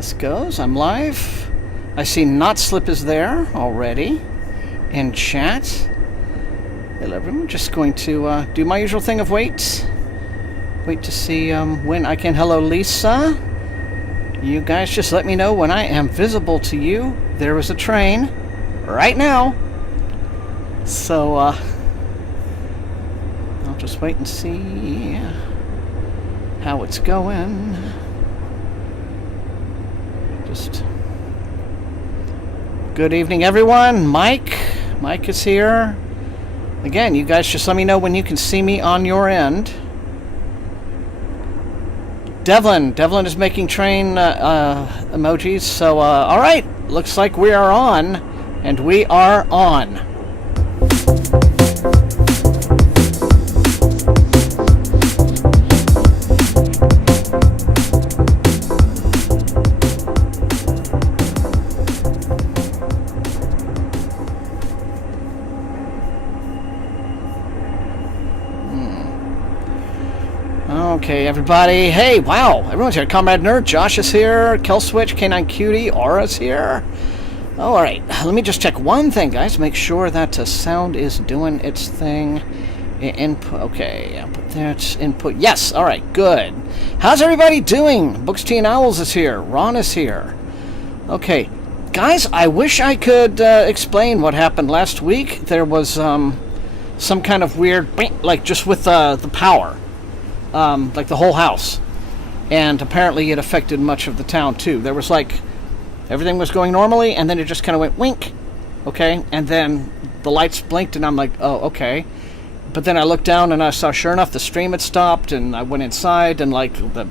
this goes. I'm live. I see Not Slip is there already in chat. Hello everyone, just going to do my usual thing of wait to see when I can. Hello Lisa. You guys just let me know when I am visible to you. There is a train right now. So I'll just wait and see how it's going. Just good evening everyone. Mike is here. Again, you guys just let me know when you can see me on your end. Devlin is making train emojis. So, alright. Looks like we are on. And we are on. Okay, everybody. Hey, wow. Everyone's here. Comrade Nerd, Josh is here. Kelswitch, K9 Cutie, Aura's here. Oh, alright. Let me just check one thing, guys. Make sure that sound is doing its thing. Input. Okay, I'll put that. Input. Yes, alright. Good. How's everybody doing? Books, Tea, and Owls is here. Ron is here. Okay. Guys, I wish I could explain what happened last week. There was some kind of weird, like, just with the power. Like the whole house, and apparently it affected much of the town too. There was like everything was going normally, and then it just kind of went wink, okay, and then the lights blinked, and I'm like, oh, okay. But then I looked down and I saw, sure enough, the stream had stopped, and I went inside, and like the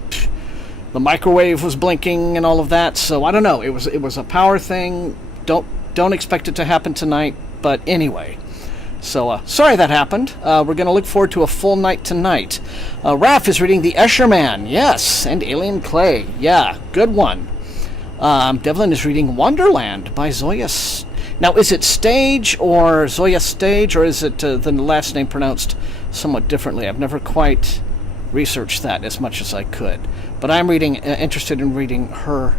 microwave was blinking and all of that. So I don't know. It was a power thing. Don't expect it to happen tonight. But anyway. So, sorry that happened. We're going to look forward to a full night tonight. Raph is reading The Escherman, yes, and Alien Clay, yeah, good one. Devlin is reading Wonderland by Zoya. Now, is it Stage or Zoya Stage, or is it the last name pronounced somewhat differently? I've never quite researched that as much as I could. But I'm interested in reading her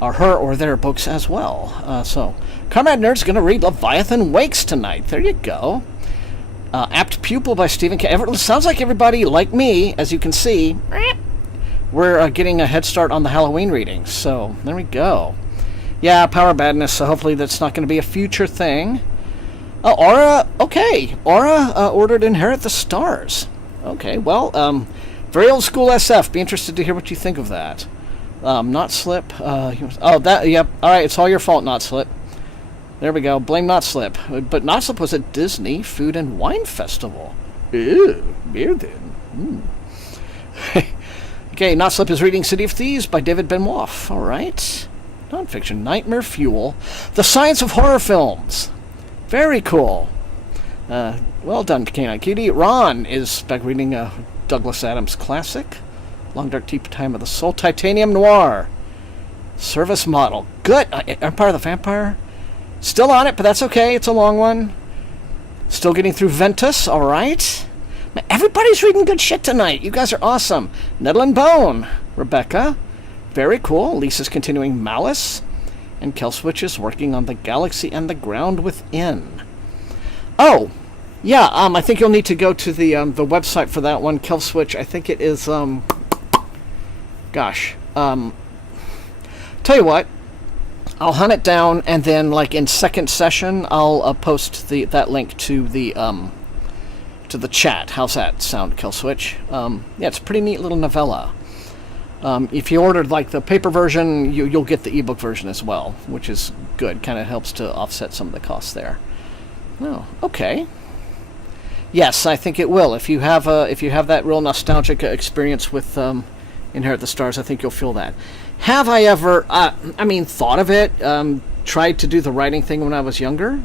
or their books as well. So, Comrade Nerd's going to read Leviathan Wakes tonight. There you go. Apt Pupil by Stephen K. Sounds like everybody, like me, as you can see, we're getting a head start on the Halloween readings. So, there we go. Yeah, Power Badness, so hopefully that's not going to be a future thing. Aura, okay. Aura ordered Inherit the Stars. Okay, well, very old school SF. Be interested to hear what you think of that. Not Slip. Yep. Alright, it's all your fault, Not Slip. There we go. Blame Not Slip. But Not Slip was at Disney Food and Wine Festival. Ew, beer then. Okay, Not Slip is reading City of Thieves by David Benoit. Alright. Nonfiction. Nightmare Fuel. The Science of Horror Films. Very cool. Well done, K9 Cutie. Ron is back reading Douglas Adams' classic. Long Dark Deep Time of the Soul. Titanium Noir. Service Model. Good. Empire of the Vampire. Still on it, but that's okay. It's a long one. Still getting through Ventus. Alright. Everybody's reading good shit tonight. You guys are awesome. Nettle and Bone. Rebecca. Very cool. Lisa's continuing Malice. And Kelswitch is working on The Galaxy and the Ground Within. Oh. Yeah, I think you'll need to go to the website for that one. Kelswitch. I think it is, gosh, tell you what, I'll hunt it down, and then like in second session I'll post that link to the chat. How's that sound, Killswitch? Yeah, it's a pretty neat little novella. If you ordered like the paper version, you'll get the ebook version as well, which is good. Kind of helps to offset some of the costs there. Oh, okay. Yes, I think it will. If you have that real nostalgic experience with Inherit the Stars, I think you'll feel that. Have I ever, thought of it, tried to do the writing thing when I was younger?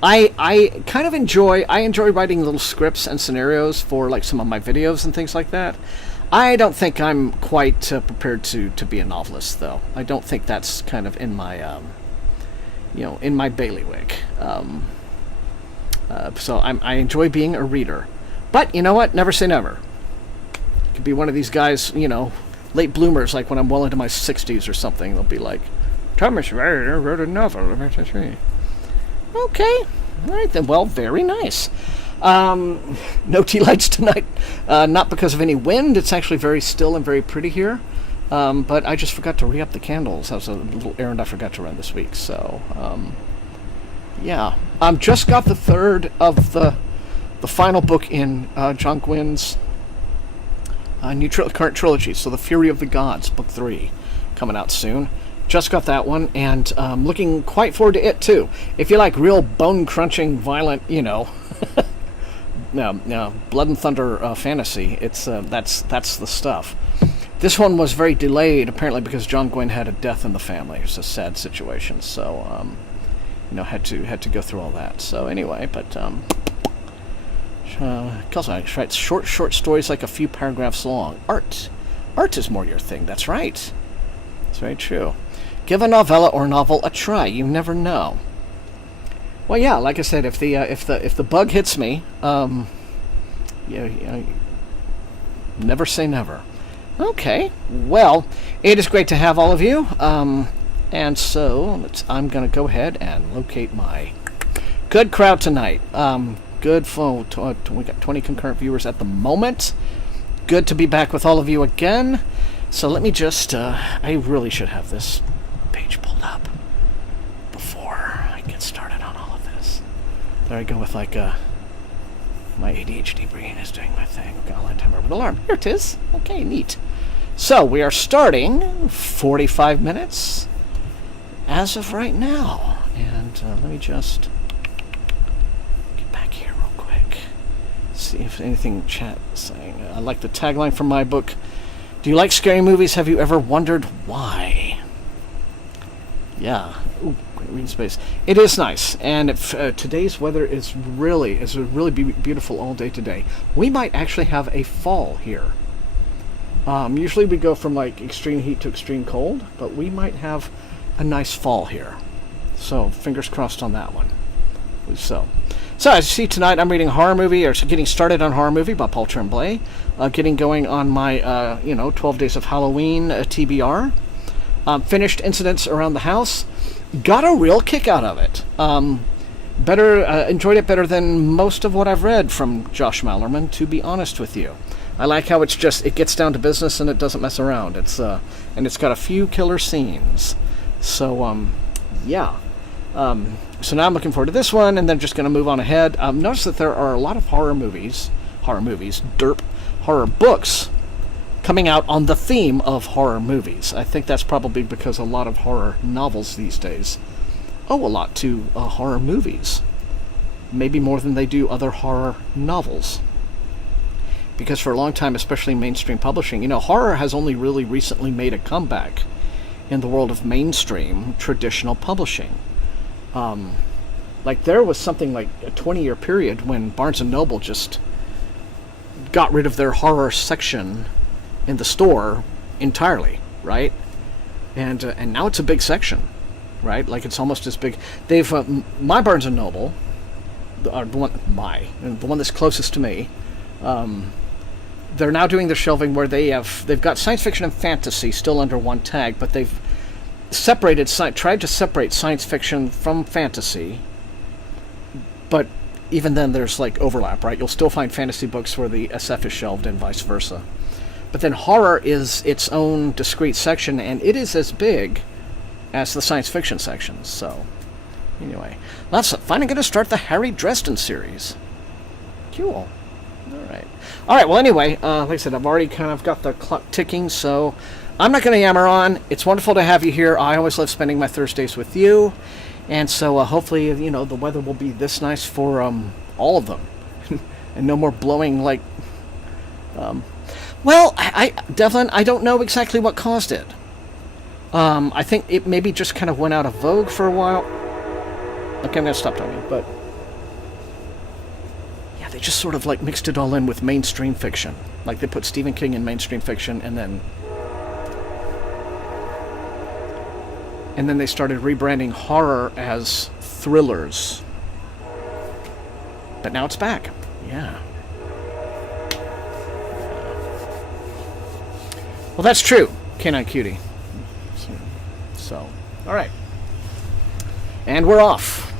I kind of enjoy writing little scripts and scenarios for like some of my videos and things like that. I don't think I'm quite prepared to be a novelist, though. I don't think that's kind of in my, in my bailiwick. So I enjoy being a reader. But, you know what? Never say never. Could be one of these guys, late bloomers, like when I'm well into my 60s or something, they'll be like, Thomas Ryder wrote a novel. Okay. All right, then. Well, very nice. No tea lights tonight. Not because of any wind. It's actually very still and very pretty here. But I just forgot to re-up the candles. That was a little errand I forgot to run this week. So, yeah. Just got the third of the final book in John Gwynn's new current trilogy. So, The Fury of the Gods, Book 3, coming out soon. Just got that one, and looking quite forward to it, too. If you like real bone-crunching, violent, blood and thunder fantasy, it's that's the stuff. This one was very delayed, apparently, because John Gwynn had a death in the family. It was a sad situation, so, had to go through all that. So, anyway, but, Kelson writes short stories like a few paragraphs long. Art is more your thing, that's right. That's very true. Give a novella or novel a try. You never know. Well, yeah, like I said, if the bug hits me, never say never. Okay. Well, it is great to have all of you. And so I'm going to go ahead and locate my good crowd tonight. Good phone. We got 20 concurrent viewers at the moment. Good to be back with all of you again. So let me just. I really should have this page pulled up before I get started on all of this. There I go with my ADHD brain is doing my thing. We've got a line timer with alarm. Here it is. Okay, neat. So we are starting 45 minutes as of right now. And let me just get back here real quick. See if anything chat is saying. I like the tagline from my book. Do you like scary movies? Have you ever wondered why? Yeah. Ooh, great reading space. It is nice, and if, today's weather is really beautiful all day today. We might actually have a fall here. Usually we go from like extreme heat to extreme cold, but we might have a nice fall here. So fingers crossed on that one. So as you see tonight, I'm reading a horror movie, or getting started on a horror movie by Paul Tremblay. Getting going on my 12 Days of Halloween TBR. Finished Incidents Around the House. Got a real kick out of it. Enjoyed it better than most of what I've read from Josh Malerman, to be honest with you. I like how it gets down to business and it doesn't mess around. And it's got a few killer scenes. So, yeah. So now I'm looking forward to this one, and then just going to move on ahead. Notice that there are a lot of horror movies, horror books coming out on the theme of horror movies. I think that's probably because a lot of horror novels these days owe a lot to horror movies. Maybe more than they do other horror novels. Because for a long time, especially mainstream publishing, horror has only really recently made a comeback in the world of mainstream traditional publishing. Like there was something like a 20-year period when Barnes & Noble just got rid of their horror section in the store entirely, right? And now it's a big section, right? Like it's almost as big. They've my Barnes & Noble, the one that's closest to me, they're now doing the shelving where they've got science fiction and fantasy still under one tag, but they've tried to separate science fiction from fantasy, but even then there's like overlap, right? You'll still find fantasy books where the SF is shelved and vice versa. But then horror is its own discrete section, and it is as big as the science fiction sections. So, anyway, that's finally going to start the Harry Dresden series. Cool. All right. Well, anyway, like I said, I've already kind of got the clock ticking, so I'm not going to yammer on. It's wonderful to have you here. I always love spending my Thursdays with you, and so hopefully, the weather will be this nice for all of them, and no more blowing like. Well, Devlin, I don't know exactly what caused it. I think it maybe just kind of went out of vogue for a while. Okay, I'm going to stop talking, but yeah, they just sort of like mixed it all in with mainstream fiction. Like they put Stephen King in mainstream fiction, and then they started rebranding horror as thrillers. But now it's back. Yeah. Well, that's true, Canine Cutie. So, all right. And we're off.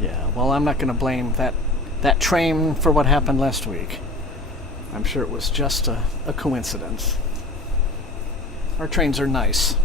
Yeah, well, I'm not going to blame that train for what happened last week. I'm sure it was just a coincidence. Our trains are nice.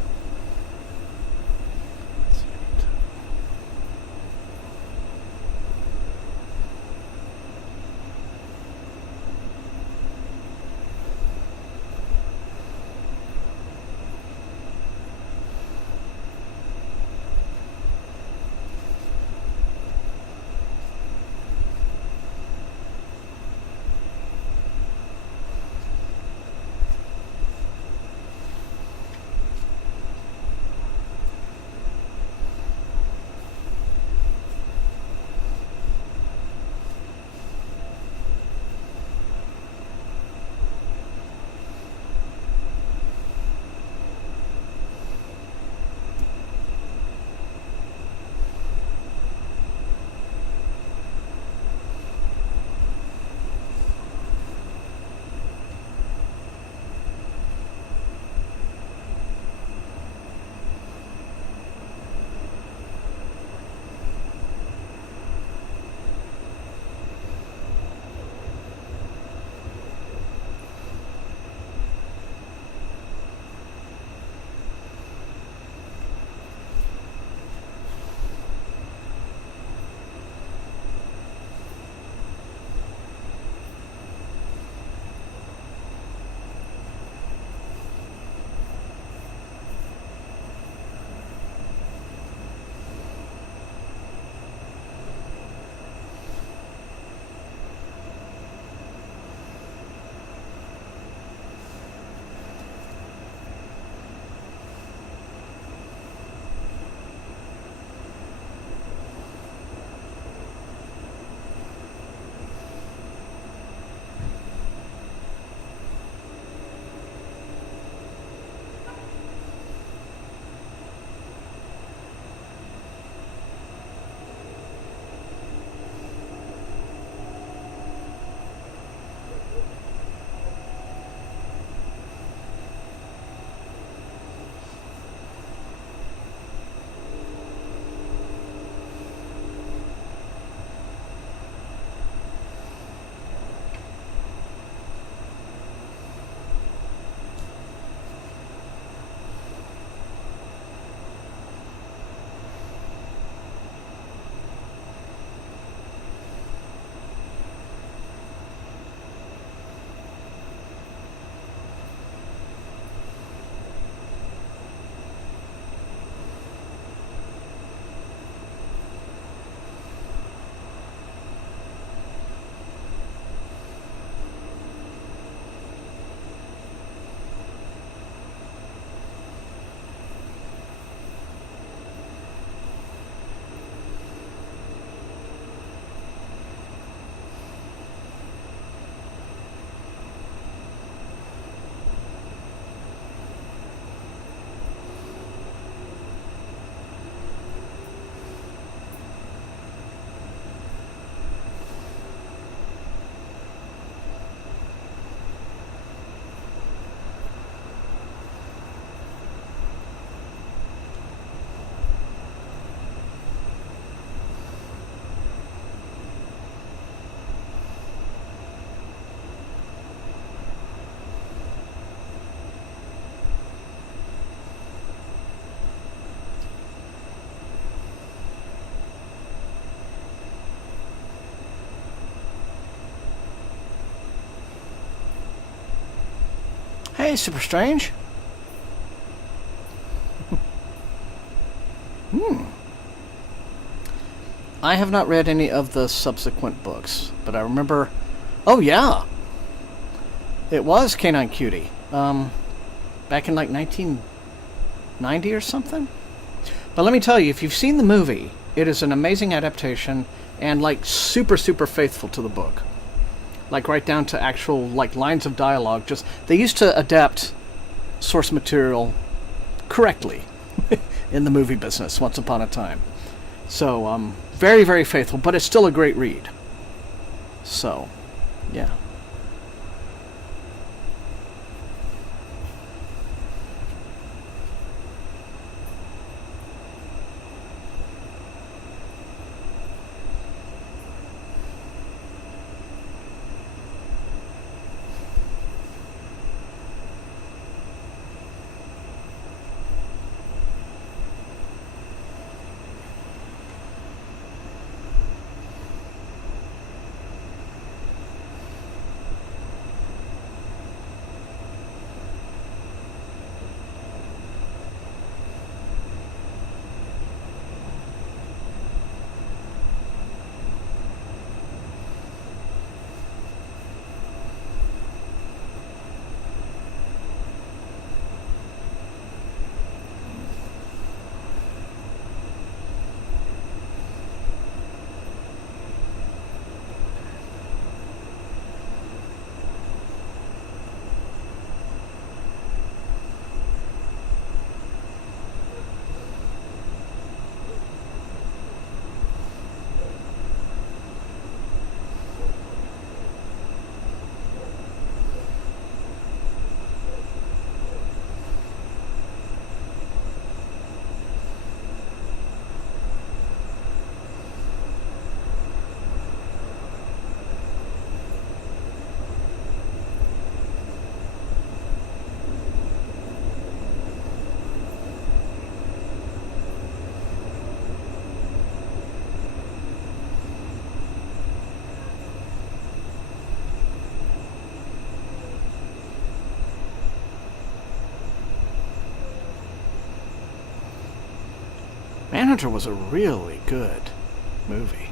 Hey, Super Strange. I have not read any of the subsequent books, but I remember... Oh, yeah! It was Canine Cutie. Back in, like, 1990 or something? But let me tell you, if you've seen the movie, it is an amazing adaptation and, like, super, super faithful to the book. Like, right down to actual, like, lines of dialogue. Just, they used to adapt source material correctly in the movie business once upon a time. So, very, very faithful, but it's still a great read. So, yeah. Manhunter was a really good movie.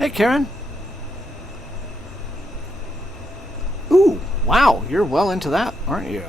Hey, Karen. Ooh, wow, you're well into that, aren't you?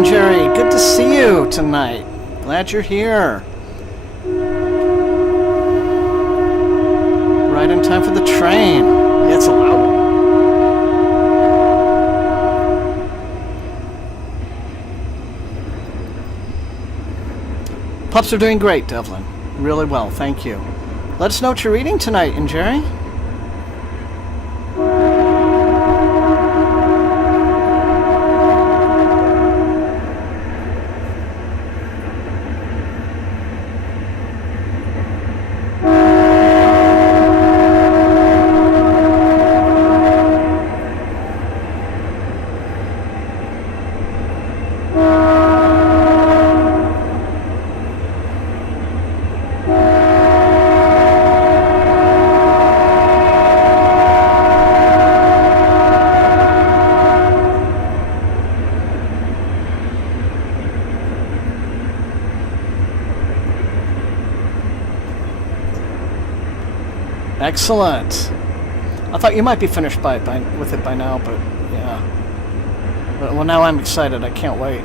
and Jerry. Good to see you tonight. Glad you're here. Right in time for the train. Yeah, it's a loud one. Pups are doing great, Devlin. Really well, thank you. Let us know what you're reading tonight, and Jerry. Excellent. I thought you might be finished with it by now, but yeah. Well, now I'm excited. I can't wait.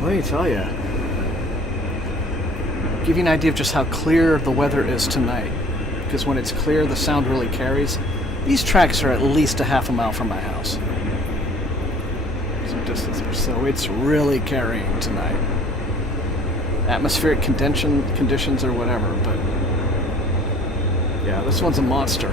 Let me tell you. Give you an idea of just how clear the weather is tonight. Because when it's clear, the sound really carries. These tracks are at least a half a mile from my house. Some distance there, so it's really carrying tonight. Atmospheric conditions or whatever, but yeah, this one's a monster.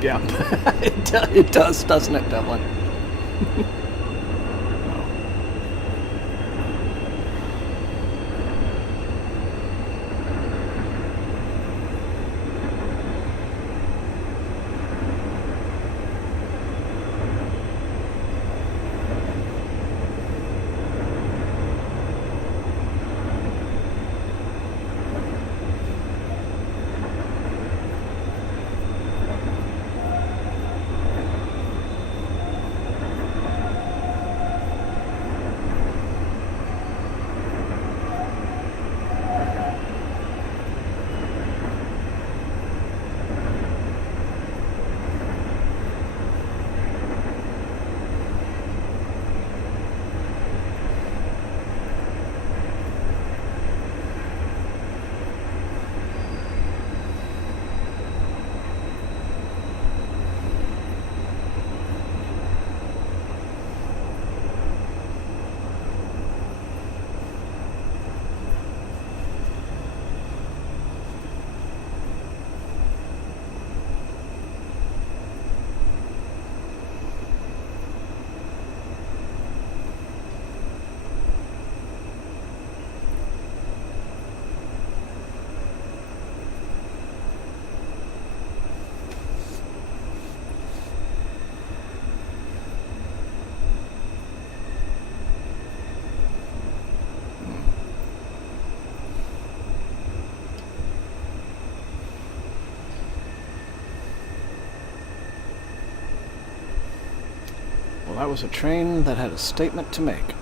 Yeah, it does, doesn't it, Devlin? Well, that was a train that had a statement to make.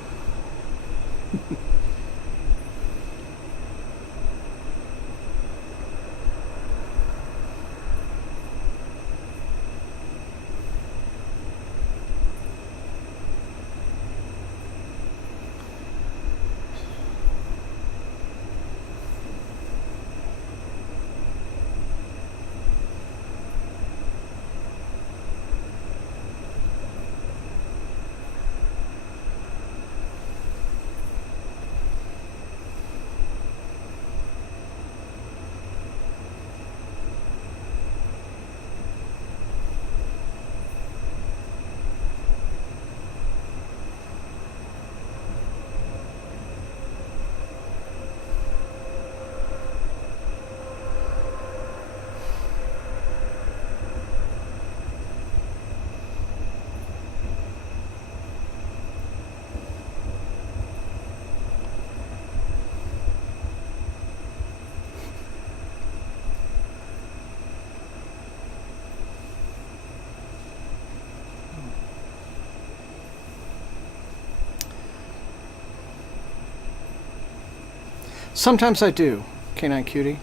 Sometimes I do, Canine Cutie.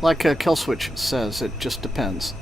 Like Killswitch says, it just depends.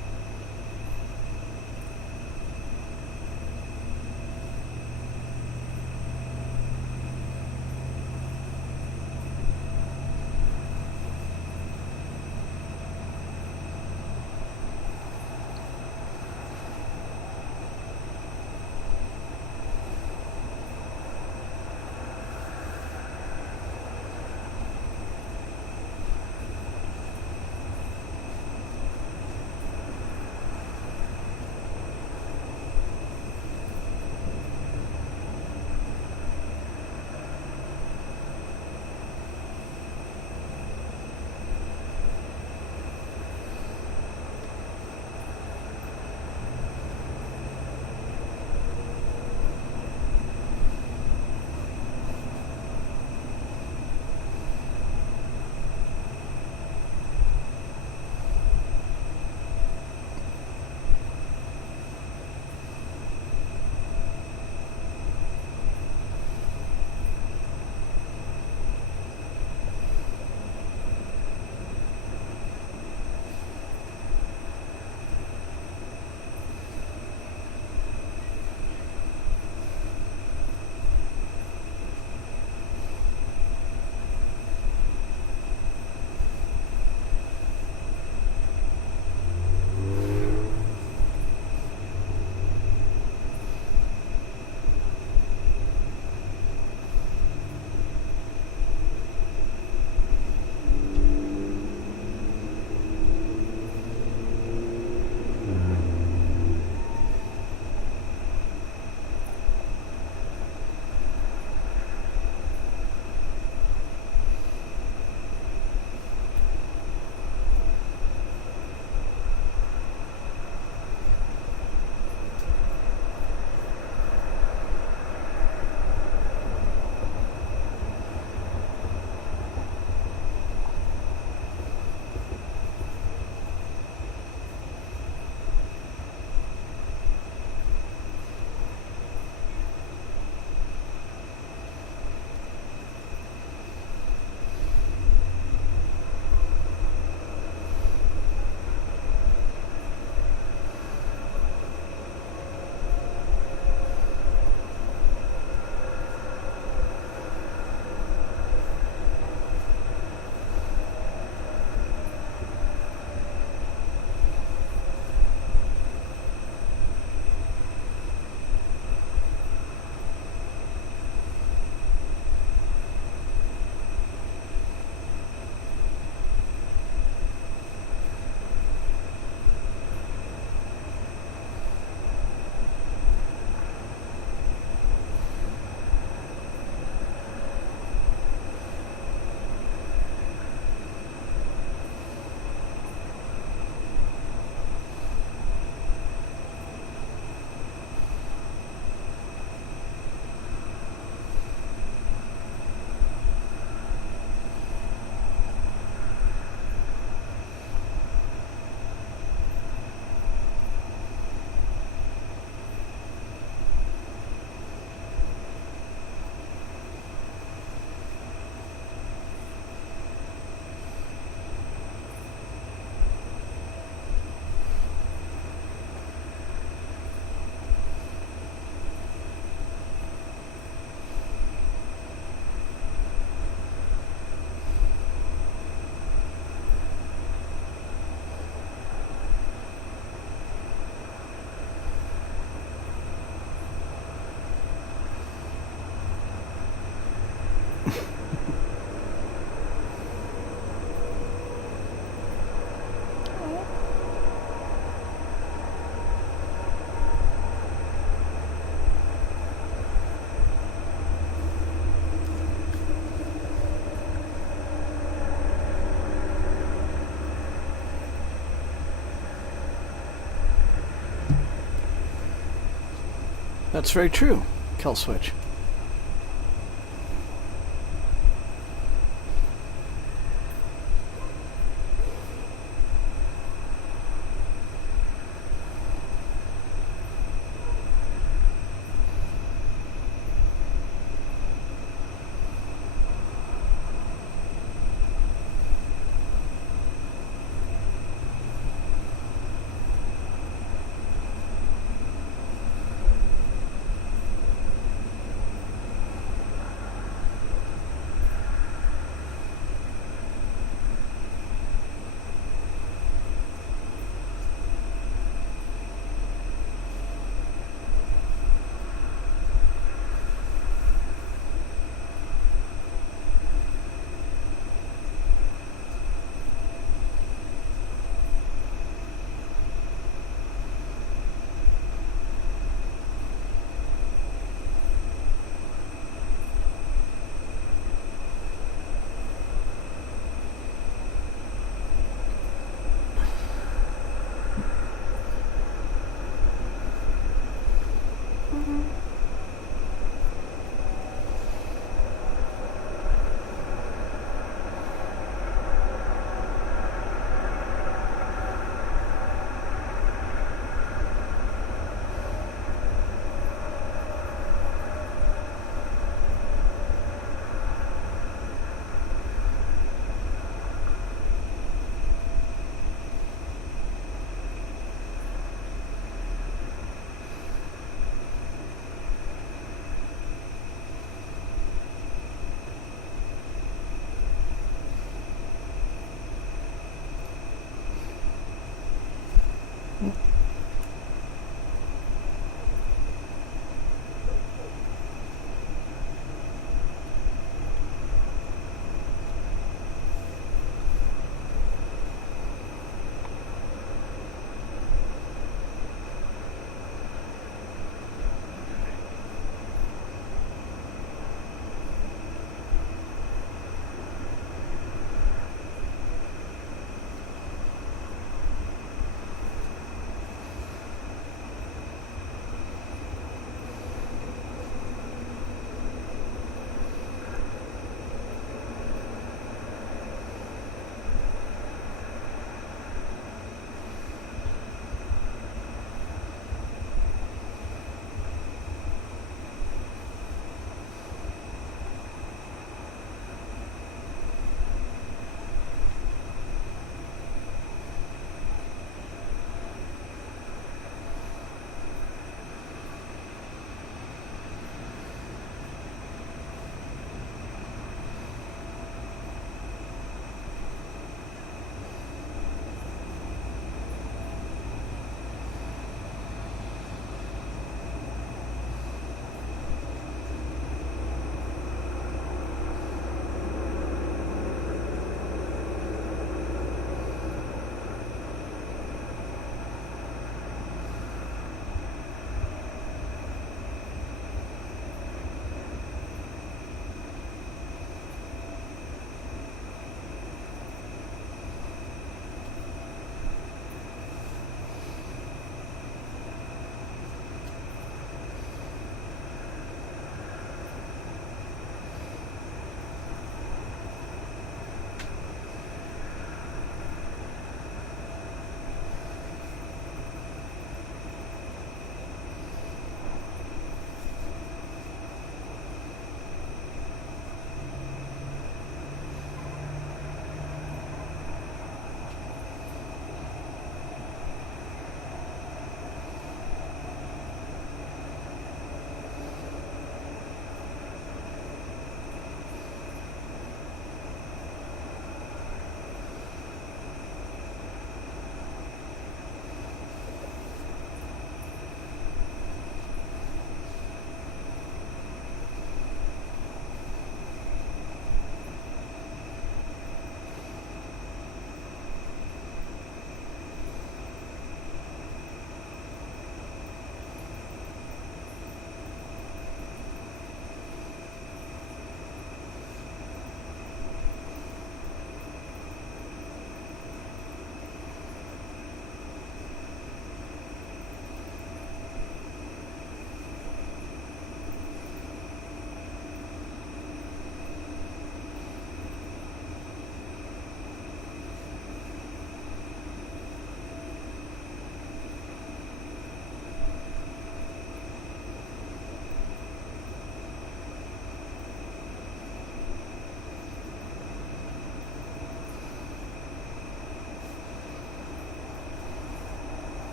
That's very true, Kill Switch.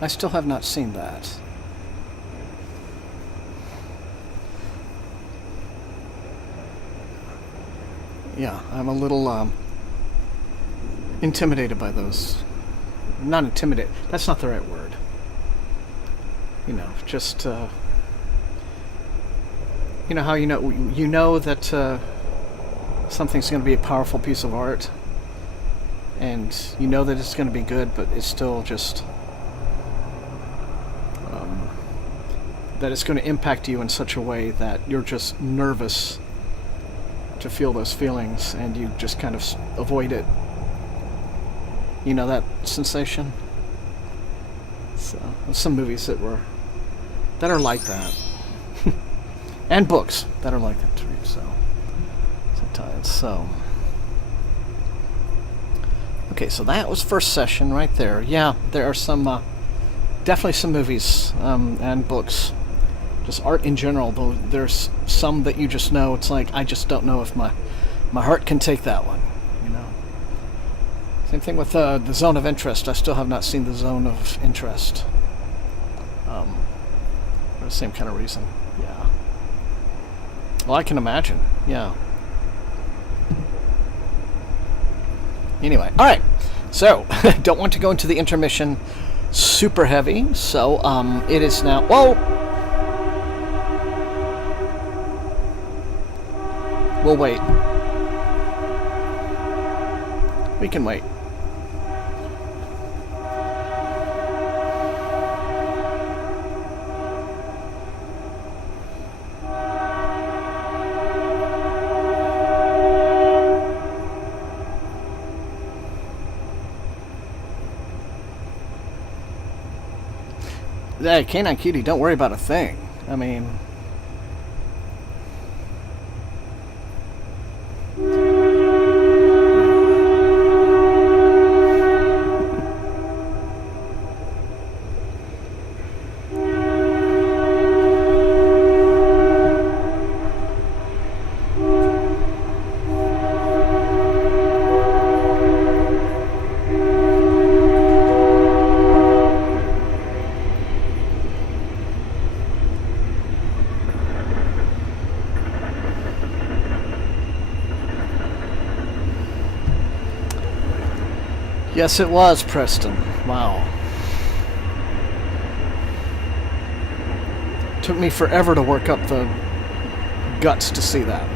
I still have not seen that. Yeah, I'm a little intimidated by those. Not intimidated. That's not the right word. You know, just you know how you know that something's going to be a powerful piece of art, and you know that it's going to be good, but it's still just that it's going to impact you in such a way that you're just nervous to feel those feelings, and you just kind of avoid it. You know that sensation? So, some movies that are like that. And books that are like that too, so sometimes. So okay, so that was first session right there. Yeah, there are some definitely some movies and books, just art in general, though there's some that you just know, it's like, I just don't know if my heart can take that one, you know. Same thing with the Zone of Interest. I still have not seen the Zone of Interest. For the same kind of reason, yeah. Well, I can imagine, yeah. Anyway, alright, so, don't want to go into the intermission super heavy, so it is now, whoa! We'll wait. We can wait. Hey, Canine Cutie, don't worry about a thing. I mean... Yes, it was, Preston. Wow. Took me forever to work up the guts to see that.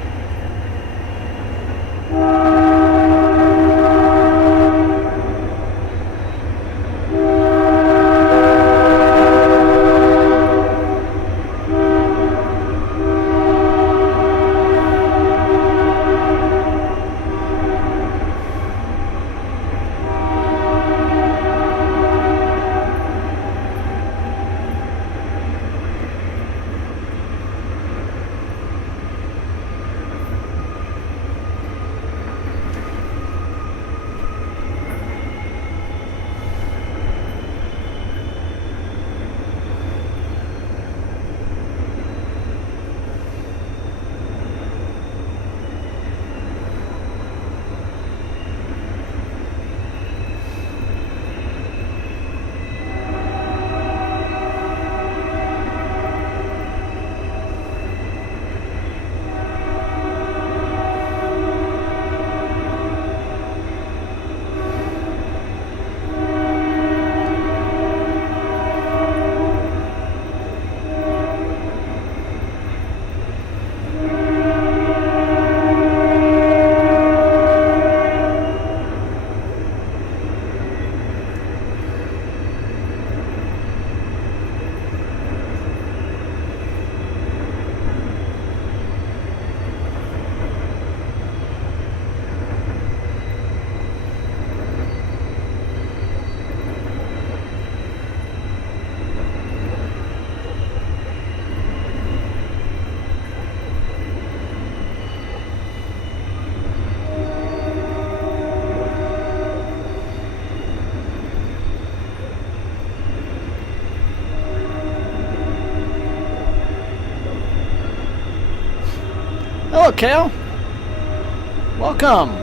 Hello, Kale. Welcome.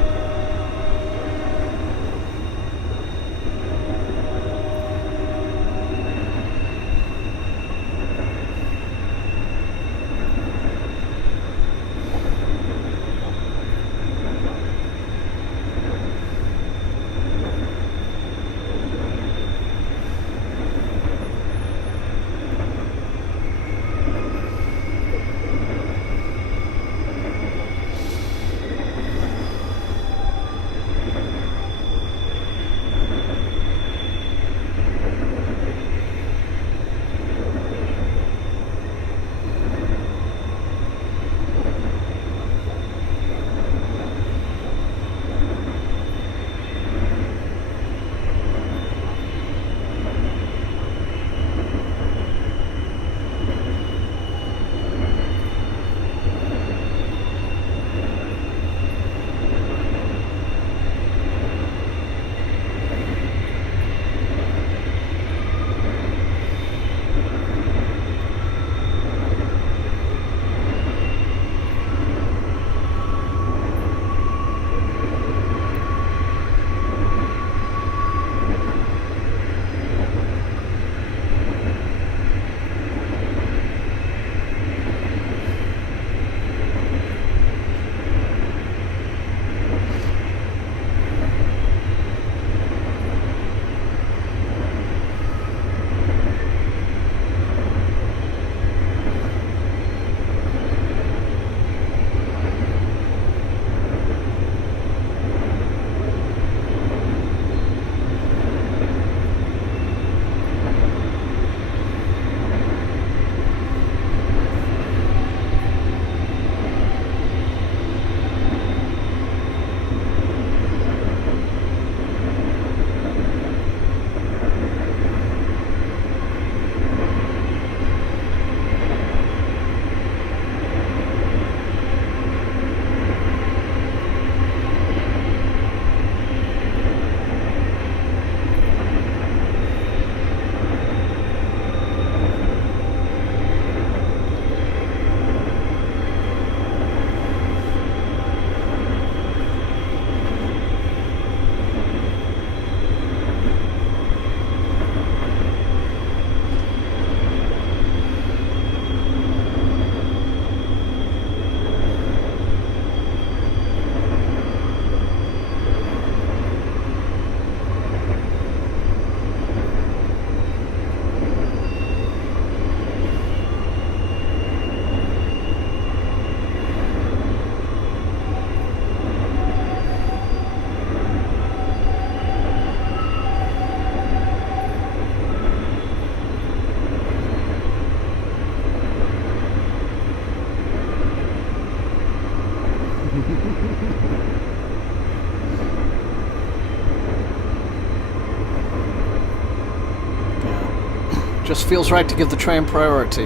Just feels right to give the train priority.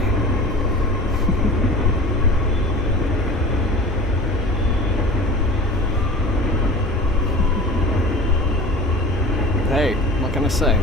Hey, what can I say?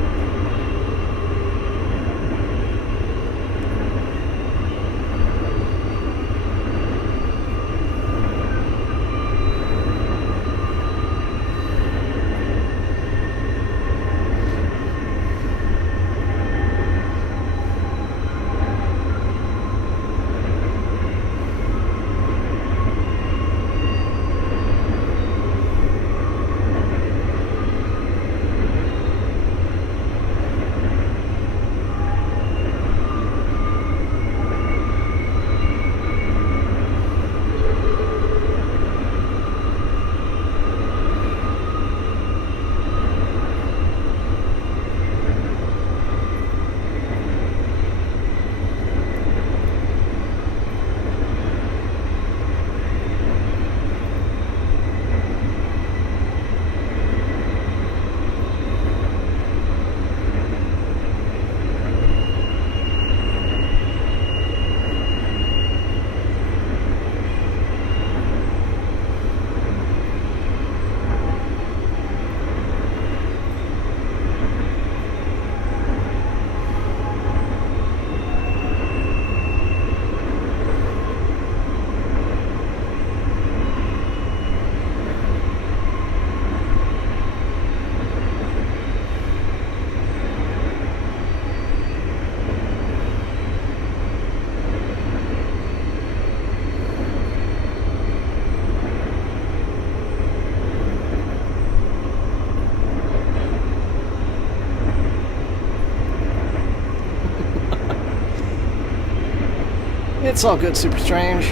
It's all good, Super Strange.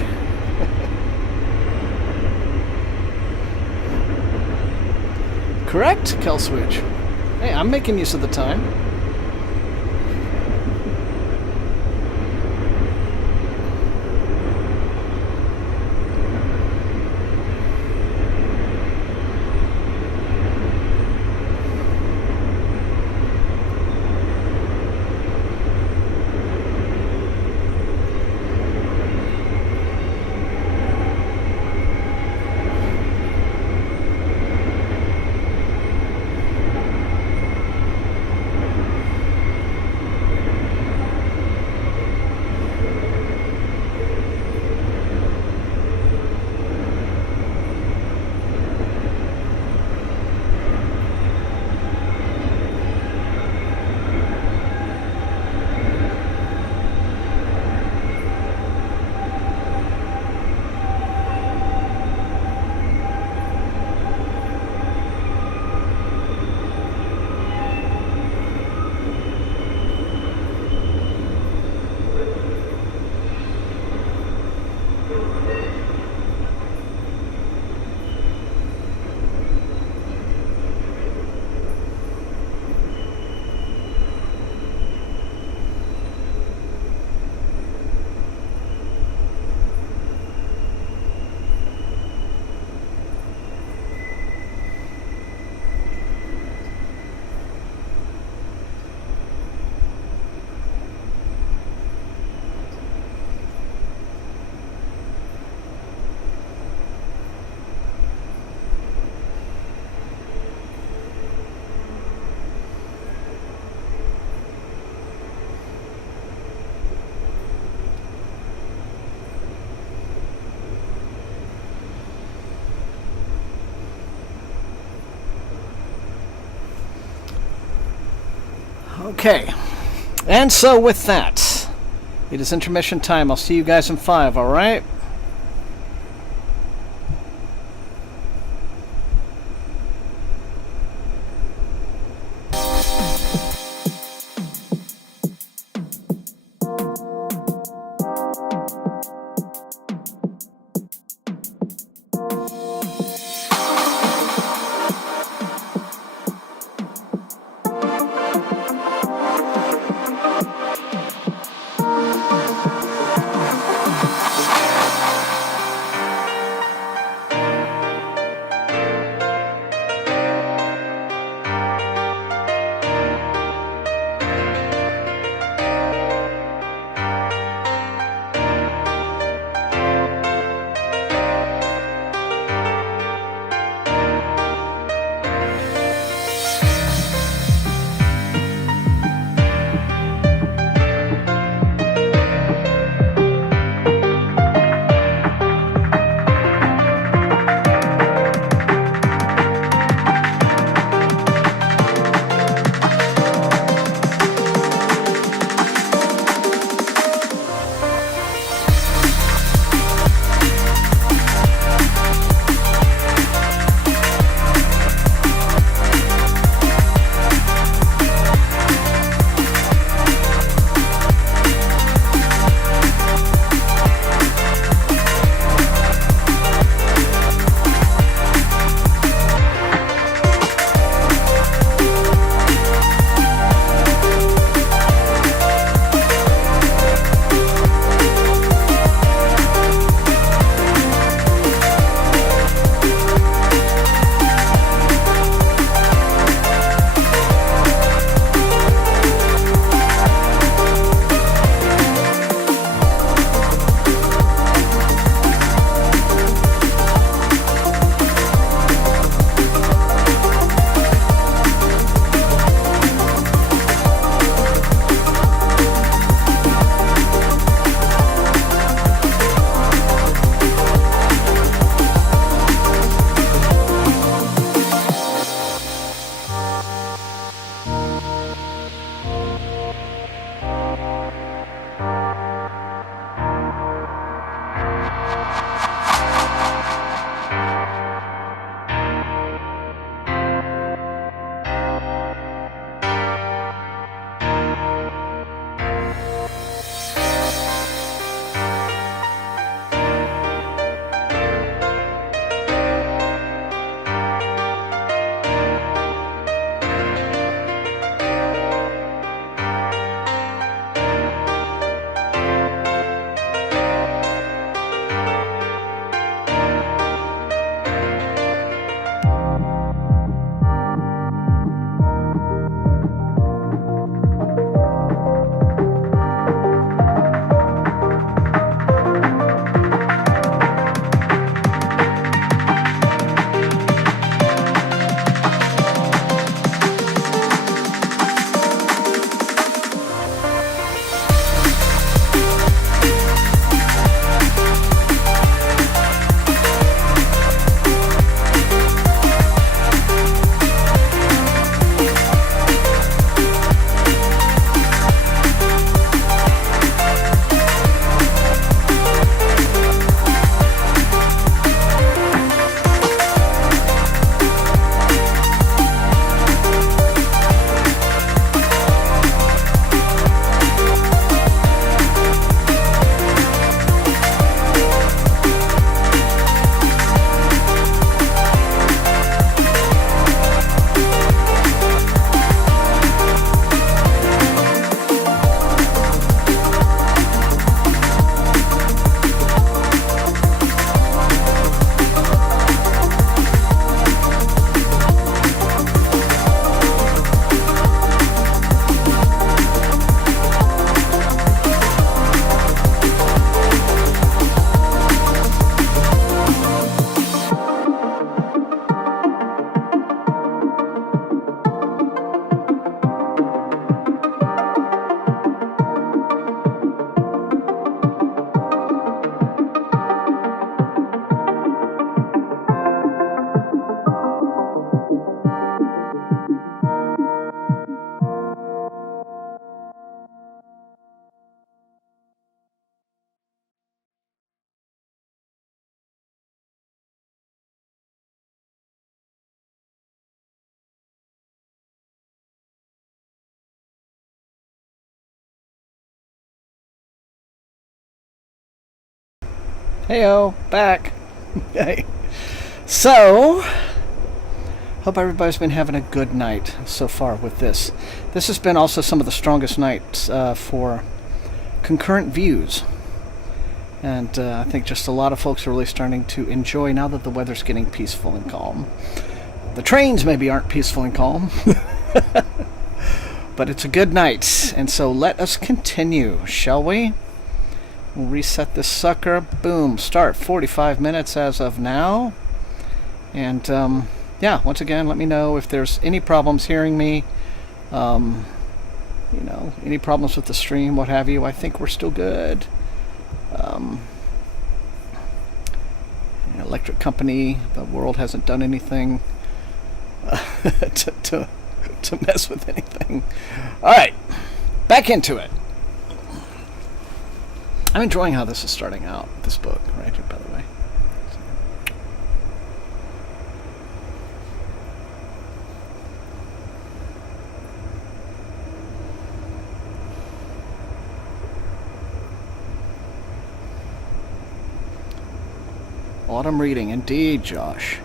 Correct, Killswitch. Hey, I'm making use of the time. Okay, and so with that, it is intermission time. I'll see you guys in 5, alright? Heyo, back. Okay. So, hope everybody's been having a good night so far with this. This has been also some of the strongest nights for concurrent views. And I think just a lot of folks are really starting to enjoy now that the weather's getting peaceful and calm. The trains maybe aren't peaceful and calm. But it's a good night. And so let us continue, shall we? We'll reset this sucker. Boom. Start 45 minutes as of now. And yeah, once again, let me know if there's any problems hearing me. You know, any problems with the stream, what have you. I think we're still good. Electric company, the world hasn't done anything to mess with anything. All right, back into it. I'm enjoying how this is starting out, this book, right here, by the way. Autumn reading, indeed, Josh.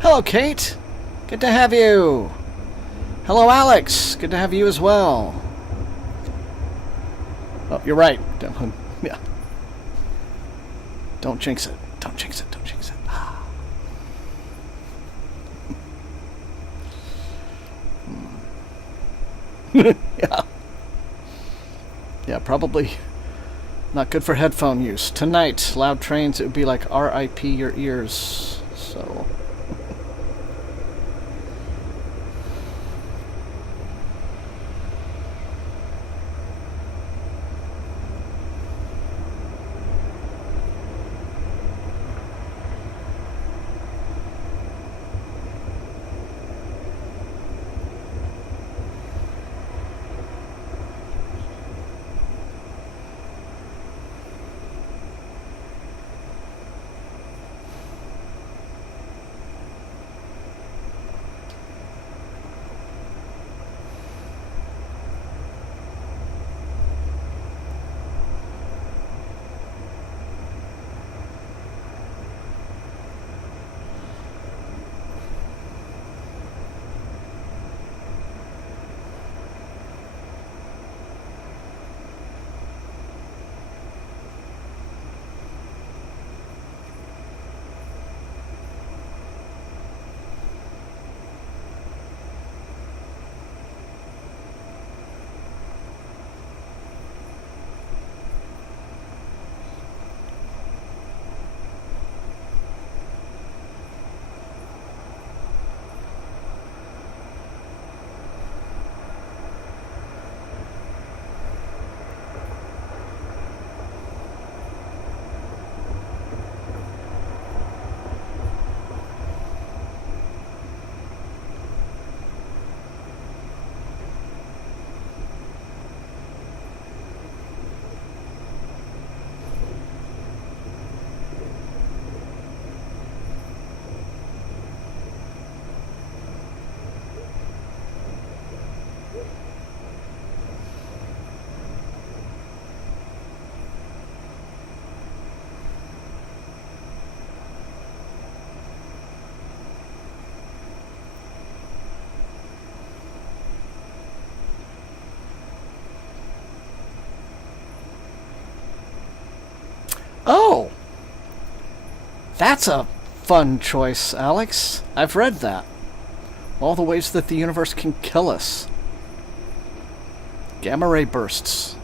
Hello, Kate. Good to have you. Hello, Alex. Good to have you as well. Oh, you're right. Yeah. Don't jinx it. Don't jinx it. Don't jinx it. Yeah. Yeah, probably not good for headphone use. Tonight, loud trains, it would be like RIP your ears. So... Oh! That's a fun choice, Alex. I've read that. All the ways that the universe can kill us. Gamma ray bursts.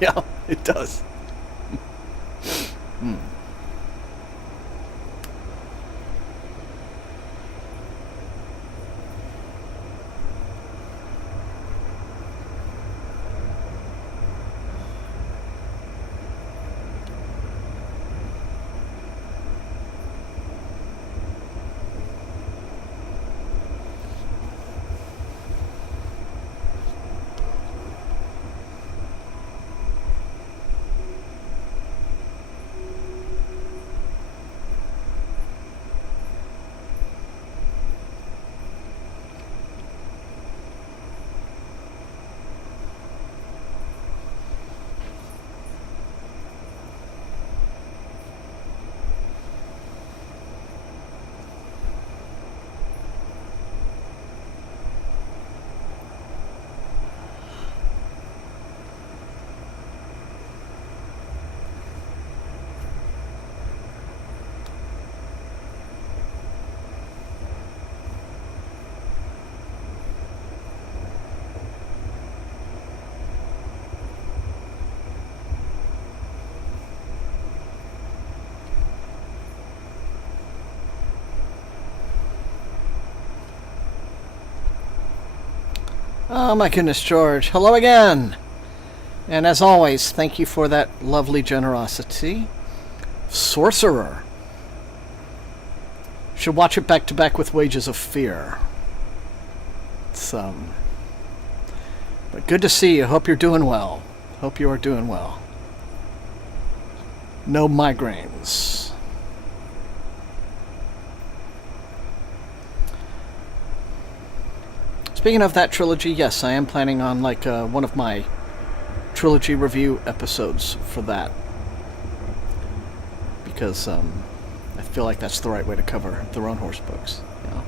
Yeah, it does. Oh my goodness, George. Hello again. And as always, thank you for that lovely generosity. Sorcerer. Should watch it back to back with Wages of Fear. It's, but good to see you. Hope you're doing well. Hope you are doing well. No migraines. Speaking of that trilogy, yes, I am planning on like one of my trilogy review episodes for that. Because I feel like that's the right way to cover the Roan Horse books. You know?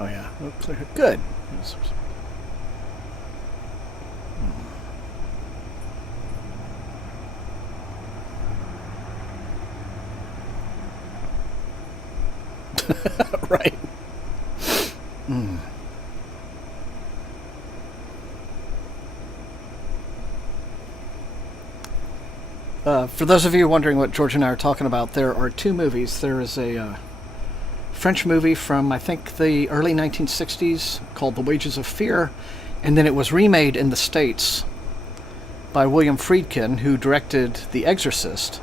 Oh yeah, good. Right. Mm. For those of you wondering what George and I are talking about, there are two movies. There is a French movie from, I think, the early 1960s called The Wages of Fear, and then it was remade in the States by William Friedkin, who directed The Exorcist.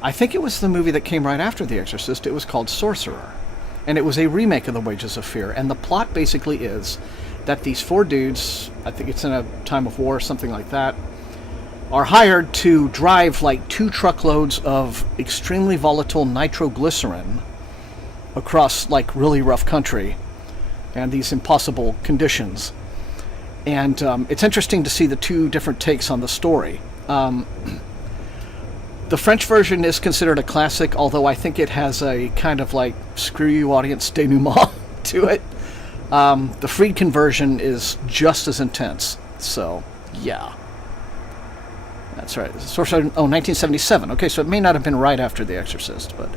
I think it was the movie that came right after The Exorcist. It was called Sorcerer, and it was a remake of The Wages of Fear, and the plot basically is that these four dudes, I think it's in a time of war or something like that, are hired to drive like 2 truckloads of extremely volatile nitroglycerin across like really rough country and these impossible conditions. And it's interesting to see the two different takes on the story. The French version is considered a classic, although I think it has a kind of like screw you audience denouement to it. The Friedkin version is just as intense. So, yeah. That's right. Sorcerer, 1977. Okay, so it may not have been right after The Exorcist, but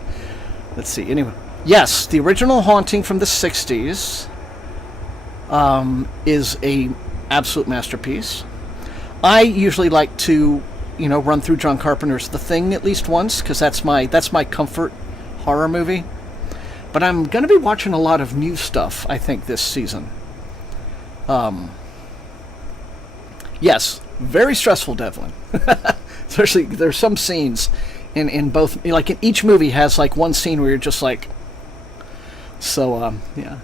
let's see. Anyway, yes, the original Haunting from the 60s is a absolute masterpiece. I usually like to, run through John Carpenter's The Thing at least once, because that's my comfort horror movie. But I'm going to be watching a lot of new stuff, I think, this season. Yes, very stressful, Devlin. Especially, there's some scenes in both, like in each movie has like one scene where you're just like, so, yeah.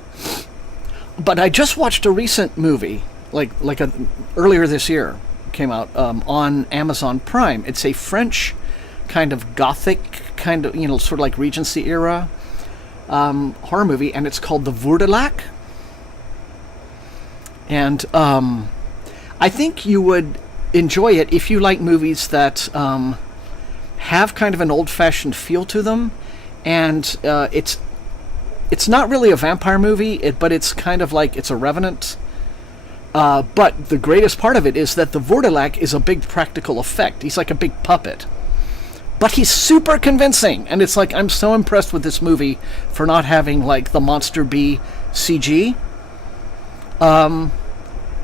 But I just watched a recent movie, earlier this year, came out on Amazon Prime. It's a French kind of gothic, kind of, sort of like Regency era horror movie, and it's called The Voordelac. And I think you would enjoy it if you like movies that have kind of an old-fashioned feel to them, and it's not really a vampire movie, but it's kind of like it's a Revenant. But the greatest part of it is that the Voordelac is a big practical effect. He's like a big puppet. But he's super convincing, and it's like I'm so impressed with this movie for not having like the Monster Bee CG.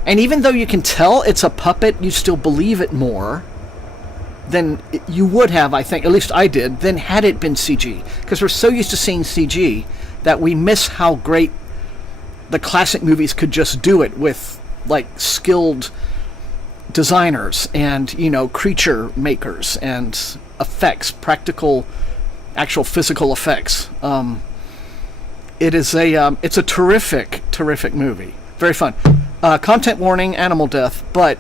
And even though you can tell it's a puppet, you still believe it more than you would have, I think, at least I did, than had it been CG. Because we're so used to seeing CG that we miss how great the classic movies could just do it with, like, skilled designers and, creature makers and effects, practical, actual physical effects. It's a terrific, terrific movie. Very fun. Content warning, animal death, but,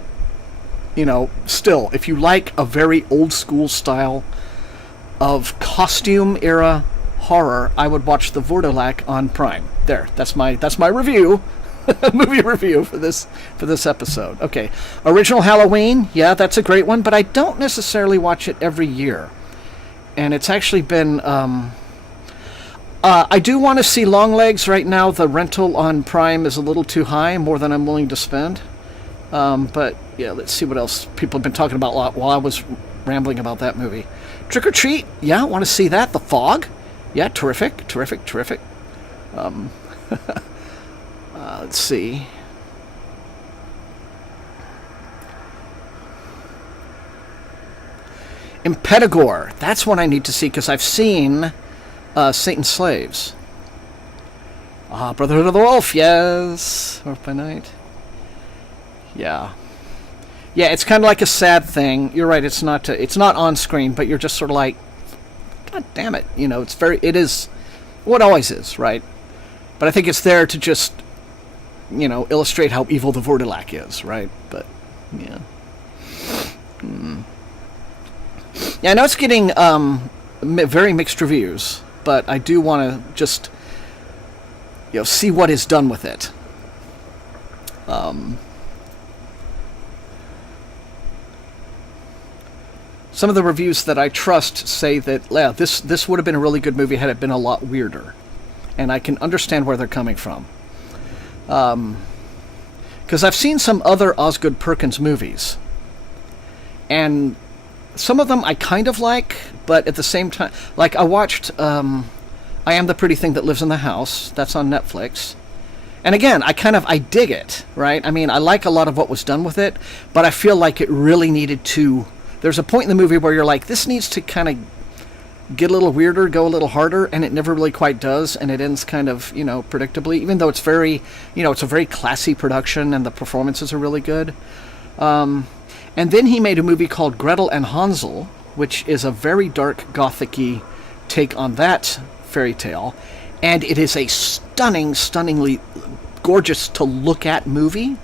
still, if you like a very old school style of costume era horror, I would watch The Voordelac on Prime. There, that's my review, movie review for this episode. Okay, original Halloween, yeah, that's a great one, but I don't necessarily watch it every year, and it's actually been. I do want to see Longlegs right now. The rental on Prime is a little too high, more than I'm willing to spend. But, yeah, let's see what else people have been talking about while I was rambling about that movie. Trick or Treat, yeah, want to see that. The Fog, yeah, terrific, terrific, terrific. Let's see. Impedagore, that's one I need to see because I've seen... Satan's Slaves. Brotherhood of the Wolf, yes. Wolf by Night. Yeah. Yeah, it's kind of like a sad thing. You're right, it's not on screen, but you're just sort of like, God damn it. It is what always is, right? But I think it's there to just, illustrate how evil the Voordelac is, right? But, yeah. Yeah, I know it's getting very mixed reviews. But I do want to just, see what is done with it. Some of the reviews that I trust say that, this would have been a really good movie had it been a lot weirder. And I can understand where they're coming from. Because I've seen some other Osgood Perkins movies, and some of them I kind of like, but at the same time, like I watched I Am the Pretty Thing That Lives in the House. That's on Netflix. And again, I dig it, right? I mean, I like a lot of what was done with it, but I feel like it really needed to... There's a point in the movie where you're like, this needs to kind of get a little weirder, go a little harder, and it never really quite does, and it ends kind of, predictably, even though it's very, it's a very classy production, and the performances are really good. And then he made a movie called Gretel and Hansel, which is a very dark, gothic-y take on that fairy tale, and it is a stunningly gorgeous to look at movie.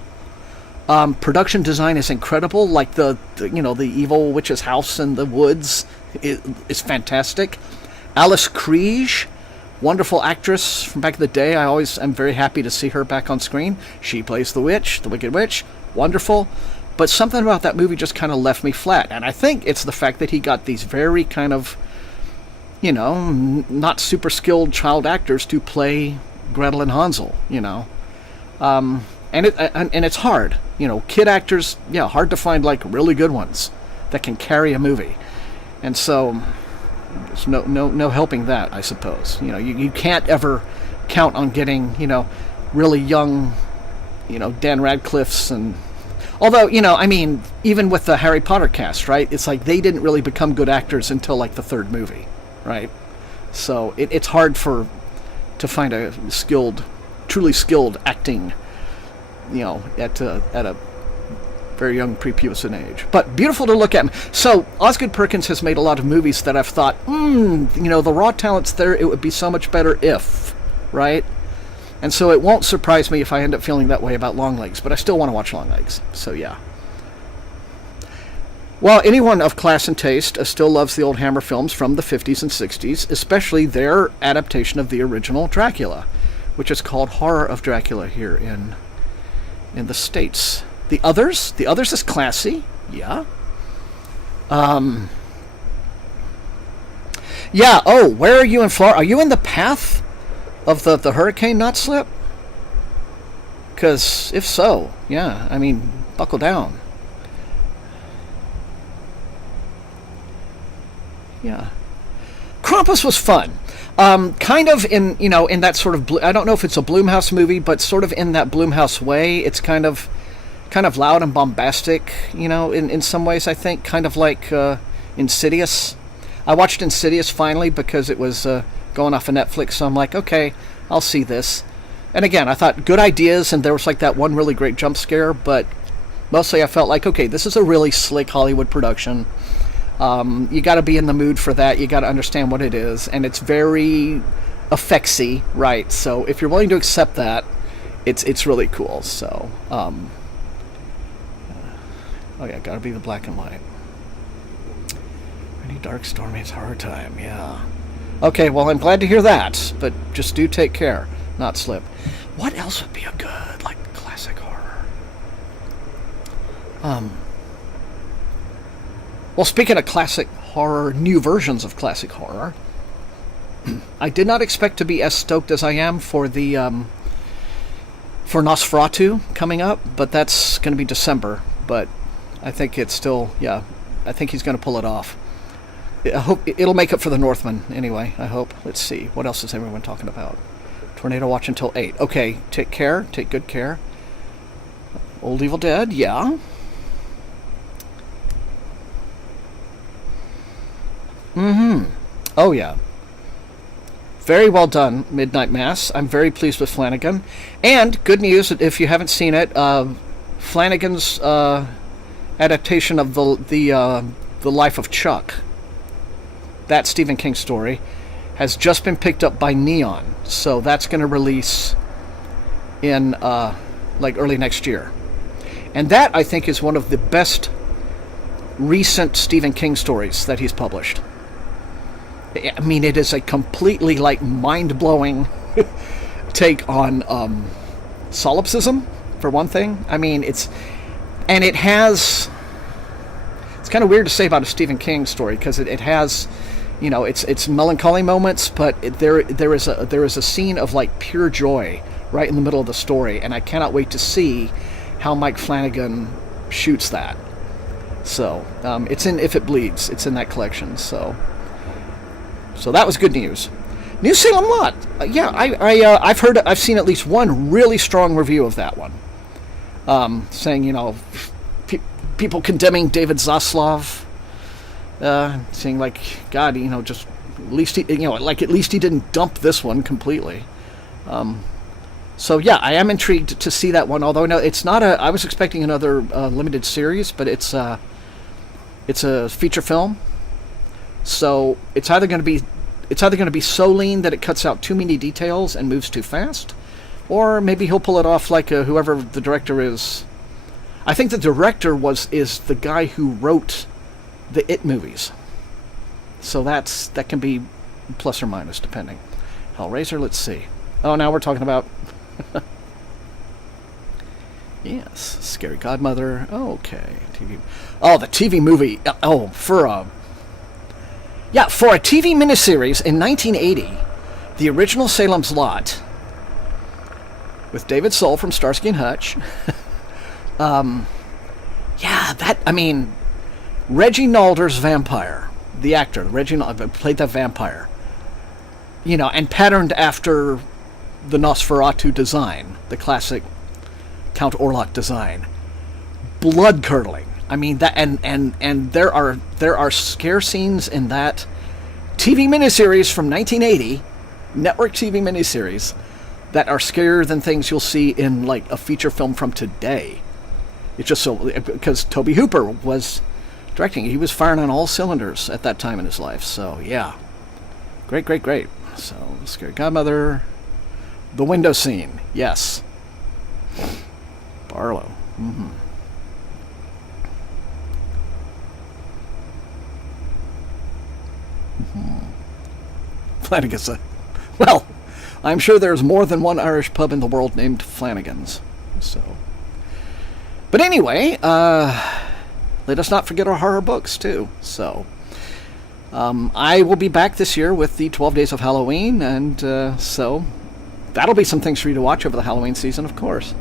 Production design is incredible, like the evil witch's house in the woods is fantastic. Alice Krige, wonderful actress from back in the day. I always am very happy to see her back on screen. She plays the witch, the Wicked Witch, wonderful. But something about that movie just kind of left me flat, and I think it's the fact that he got these very kind of not super skilled child actors to play Gretel and Hansel, and it's hard, kid actors, hard to find like really good ones that can carry a movie, and so there's no helping that, I suppose. You can't ever count on getting really young, Dan Radcliffe's, and although even with the Harry Potter cast, right, it's like they didn't really become good actors until like the third movie. Right, so it's hard to find a truly skilled acting, at a very young prepubescent age. But beautiful to look at. So Osgood Perkins has made a lot of movies that I've thought, the raw talent's there. It would be so much better if, right? And so it won't surprise me if I end up feeling that way about Longlegs. But I still want to watch Longlegs. So yeah. Well, anyone of class and taste still loves the old Hammer films from the 50s and 60s, especially their adaptation of the original Dracula, which is called Horror of Dracula here in the States. The Others is classy, yeah. Yeah, where are you in Florida? Are you in the path of the hurricane not slip? Because if so, yeah, buckle down. Yeah, Krampus was fun. Kind of in that sort of I don't know if it's a Blumhouse movie, but sort of in that Blumhouse way. It's kind of loud and bombastic, in some ways. I think kind of like Insidious. I watched Insidious finally because it was going off of Netflix, so I'm like, okay, I'll see this. And again, I thought good ideas, and there was like that one really great jump scare, but mostly I felt like, okay, this is a really slick Hollywood production. You got to be in the mood for that. You got to understand what it is, and it's very effectsy, right? So if you're willing to accept that, it's really cool. So, got to be the black and white. Any dark, stormy, it's hard time. Yeah. Okay, well, I'm glad to hear that, but just do take care, not slip. What else would be a good classic horror? Well, speaking of classic horror, new versions of classic horror, I did not expect to be as stoked as I am for the for Nosferatu coming up, but that's going to be December. But I think it's still, I think he's going to pull it off. I hope it'll make up for the Northman anyway. I hope. Let's see, what else is everyone talking about? Tornado watch until 8. Okay, take good care. Old Evil Dead, yeah. Oh, yeah. Very well done, Midnight Mass. I'm very pleased with Flanagan. And good news, if you haven't seen it, Flanagan's adaptation of the Life of Chuck, that Stephen King story, has just been picked up by Neon. So that's going to release in early next year. And that, I think, is one of the best recent Stephen King stories that he's published. I mean, it is a completely mind-blowing take on solipsism, for one thing. I mean, it's kind of weird to say about a Stephen King story because it has, it's melancholy moments, but there is a scene of pure joy right in the middle of the story, and I cannot wait to see how Mike Flanagan shoots that. So it's in If It Bleeds. It's in that collection. So that was good news. New Salem Lot. I've seen at least one really strong review of that one, saying people condemning David Zaslav, saying like, God, just at least he didn't dump this one completely. So yeah, I am intrigued to see that one. Although no, it's not I was expecting another limited series, but it's a feature film. So it's either going to be so lean that it cuts out too many details and moves too fast, or maybe he'll pull it off like whoever the director is. I think the director is the guy who wrote the It movies. So that can be plus or minus depending. Hellraiser, let's see. Oh, now we're talking about yes, Scary Godmother. Okay, TV. Oh, the TV movie. Oh, for a TV miniseries in 1980, the original Salem's Lot with David Soul from Starsky and Hutch. Reggie Nalder's vampire, the actor, Reggie Nalder played that vampire. And patterned after the Nosferatu design, the classic Count Orlok design. Blood curdling. I mean that, and there are scare scenes in that TV miniseries from 1980, network TV miniseries, that are scarier than things you'll see in like a feature film from today. It's just so because Tobe Hooper was directing. He was firing on all cylinders at that time in his life. So yeah, great. So Scary Godmother, the window scene, yes. Barlow. Mm-hmm. Flanagan's. Well, I'm sure there's more than one Irish pub in the world named Flanagan's. So, but anyway, let us not forget our horror books too. So, I will be back this year with the 12 Days of Halloween, and so that'll be some things for you to watch over the Halloween season, of course.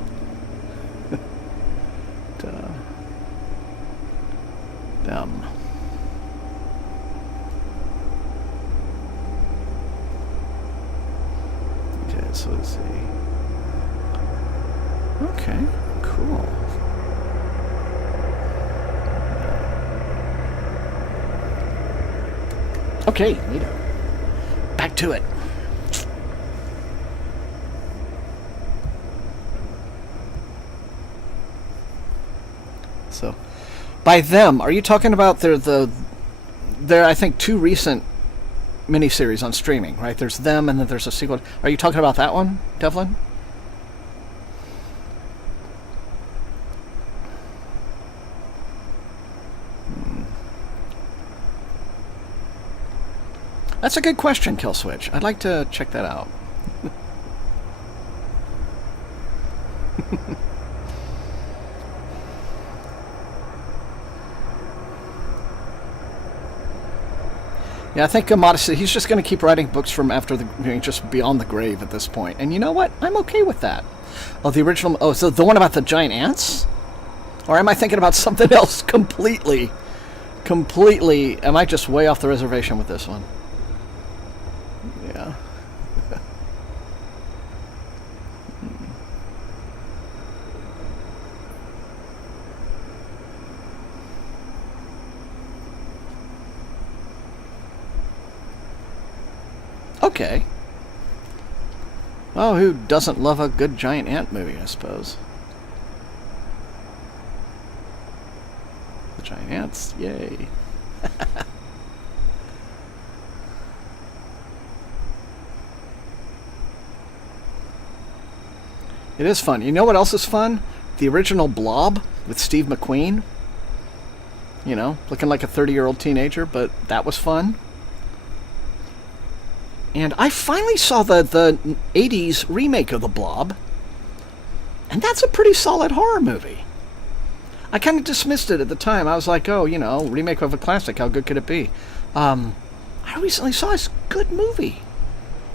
Okay, so let's see. Okay, cool. Okay, neato. Back to it. So, by them, are you talking about their I think two recent miniseries on streaming, right? There's them, and then there's a sequel. Are you talking about that one, Devlin? That's a good question, Killswitch. I'd like to check that out. Yeah, I think Modesty, he's just going to keep writing books from after just beyond the grave at this point. And you know what? I'm okay with that. Oh, the original, so the one about the giant ants? Or am I thinking about something else completely, am I just way off the reservation with this one? Yeah. Okay. Well, who doesn't love a good giant ant movie, I suppose? The giant ants, yay. It is fun. You know what else is fun? The original Blob with Steve McQueen. You know, looking like a 30-year-old teenager, but that was fun. And I finally saw the 80s remake of The Blob, and that's a pretty solid horror movie. I kind of dismissed it at the time. I was like, oh, you know, remake of a classic, how good could it be? I recently saw this good movie.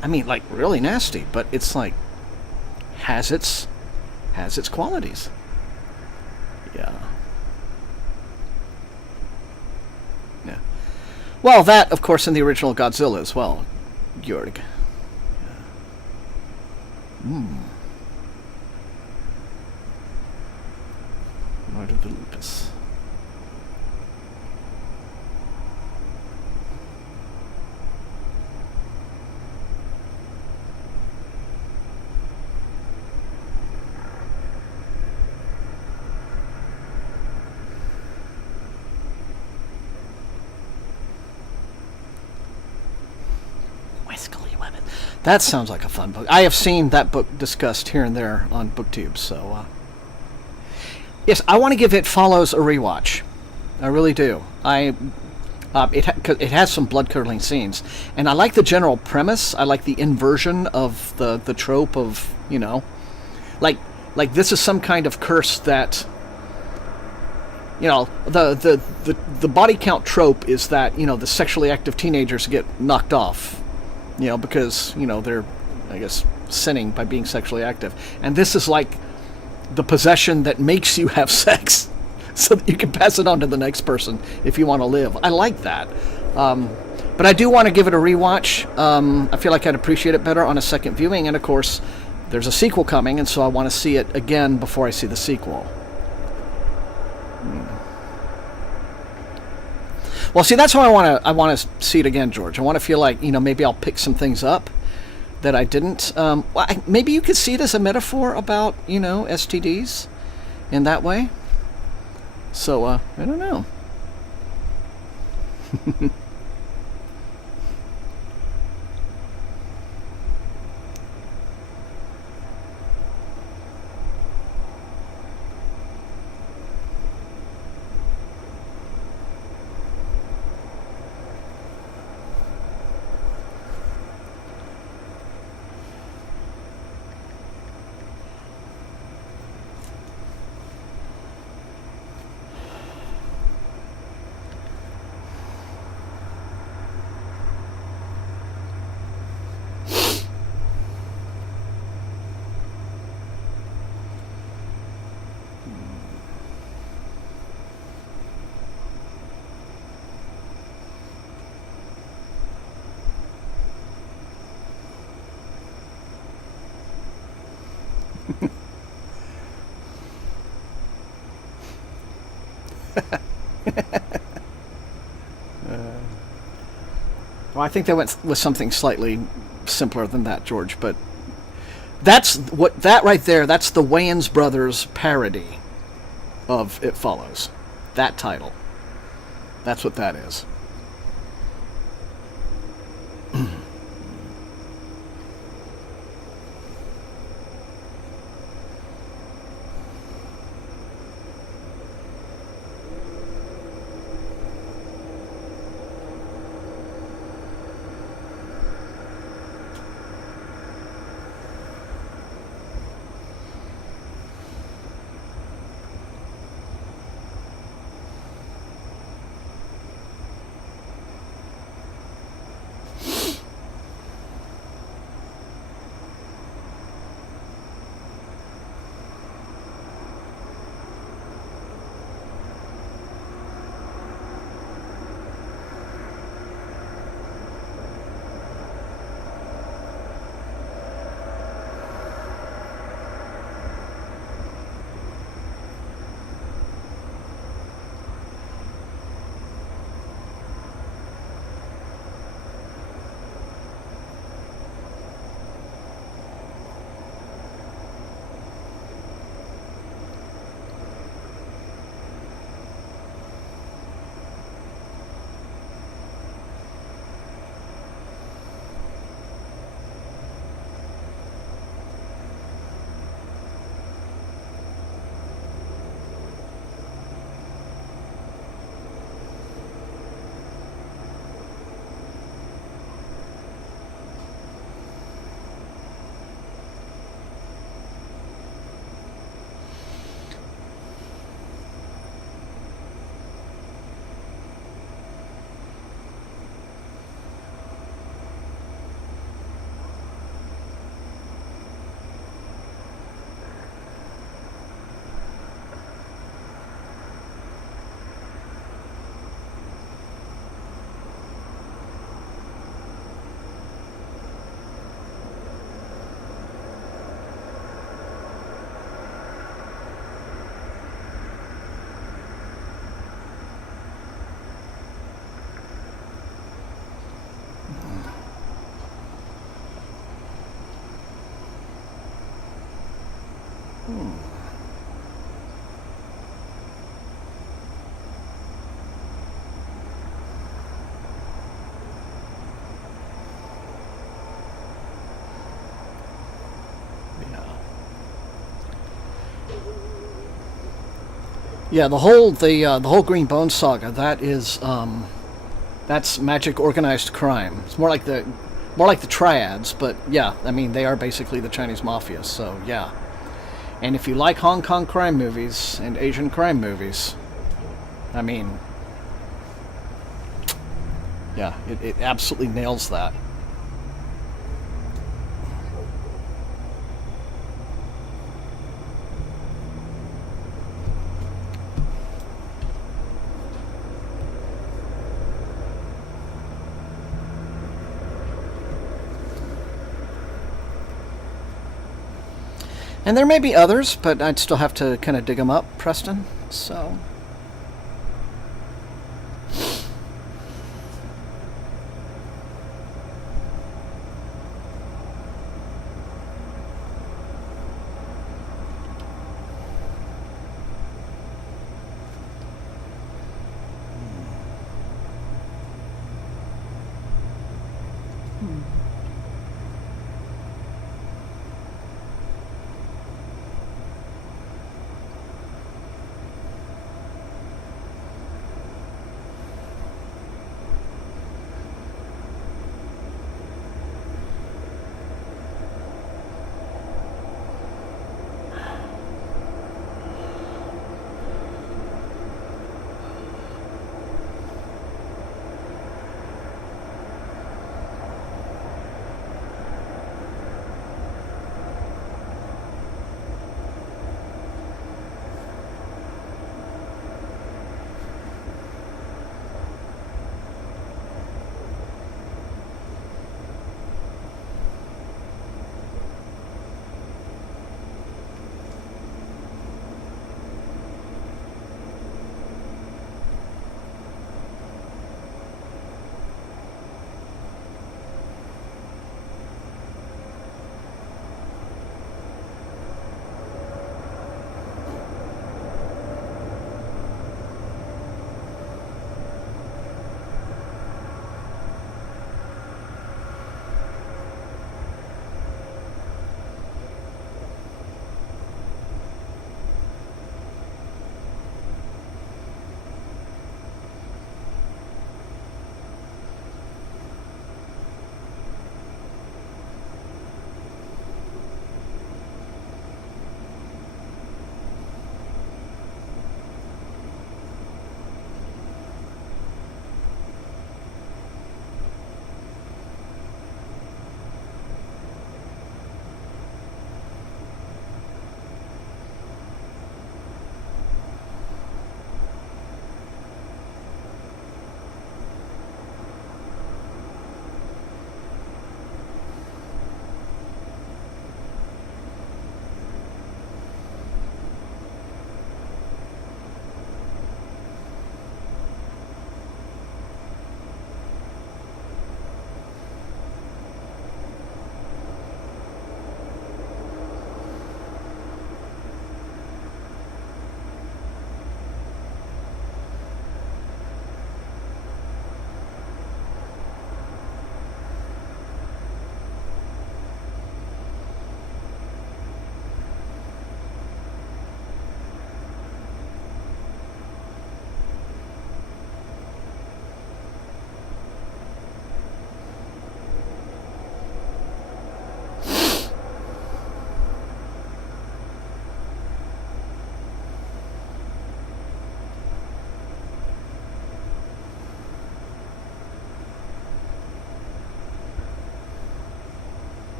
I mean, like, really nasty, but it's like has its qualities. Yeah. Yeah. Well, that, of course, in the original Godzilla as well, Georg. Yeah. Lord of the Lupus. That sounds like a fun book. I have seen that book discussed here and there on BookTube, so yes, I want to give It Follows a rewatch. I really do. It has some blood-curdling scenes, and I like the general premise. I like the inversion of the trope of, you know, like this is some kind of curse that, you know, the body count trope is that, you know, the sexually active teenagers get knocked off. You know, because, you know, they're, I guess, sinning by being sexually active. And this is like the possession that makes you have sex so that you can pass it on to the next person if you want to live. I like that. But I do want to give it a rewatch. I feel like I'd appreciate it better on a second viewing. And, of course, there's a sequel coming, and so I want to see it again before I see the sequel. Well, see, that's why I want to see it again, George. I want to feel like, you know, maybe I'll pick some things up that I didn't. Maybe you could see it as a metaphor about, you know, STDs in that way. So, I don't know. Well, I think they went with something slightly simpler than that, George, but that right there, that's the Wayans Brothers parody of It Follows. That title. That's what that is. Yeah, the whole Green Bones saga. That's magic organized crime. It's more like the triads, but yeah, I mean they are basically the Chinese mafia. So yeah, and if you like Hong Kong crime movies and Asian crime movies, I mean, yeah, it absolutely nails that. And there may be others, but I'd still have to kind of dig them up, Preston. So.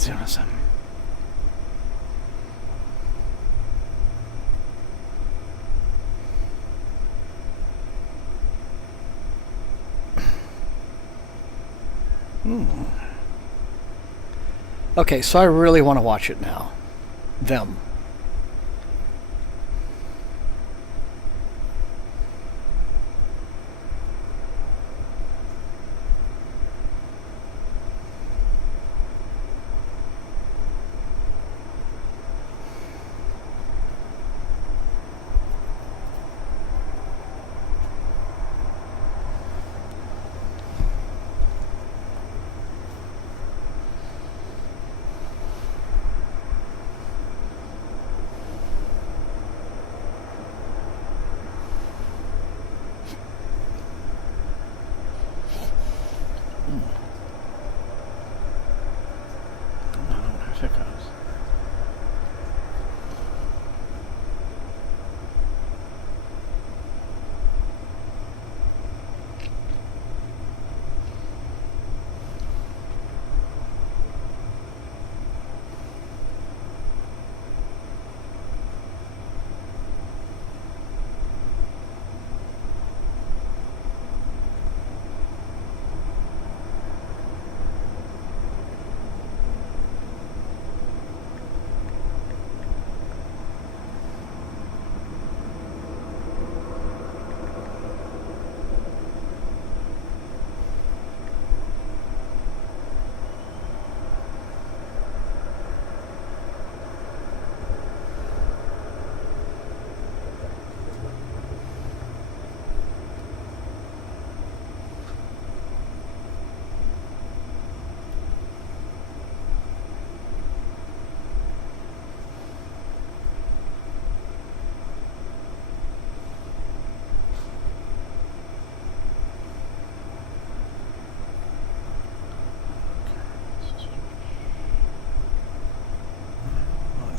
07. Okay, so I really want to watch it now. Them.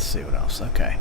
Let's see what else. Okay.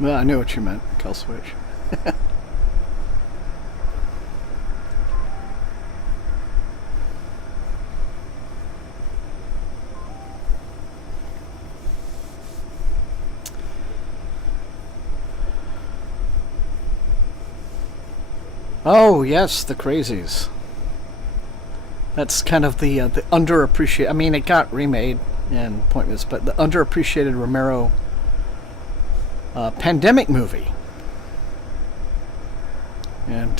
Well, I knew what you meant, Kill Switch. Oh, yes, the Crazies. That's kind of the underappreciated... I mean, it got remade and pointless, but the underappreciated Romero pandemic movie. And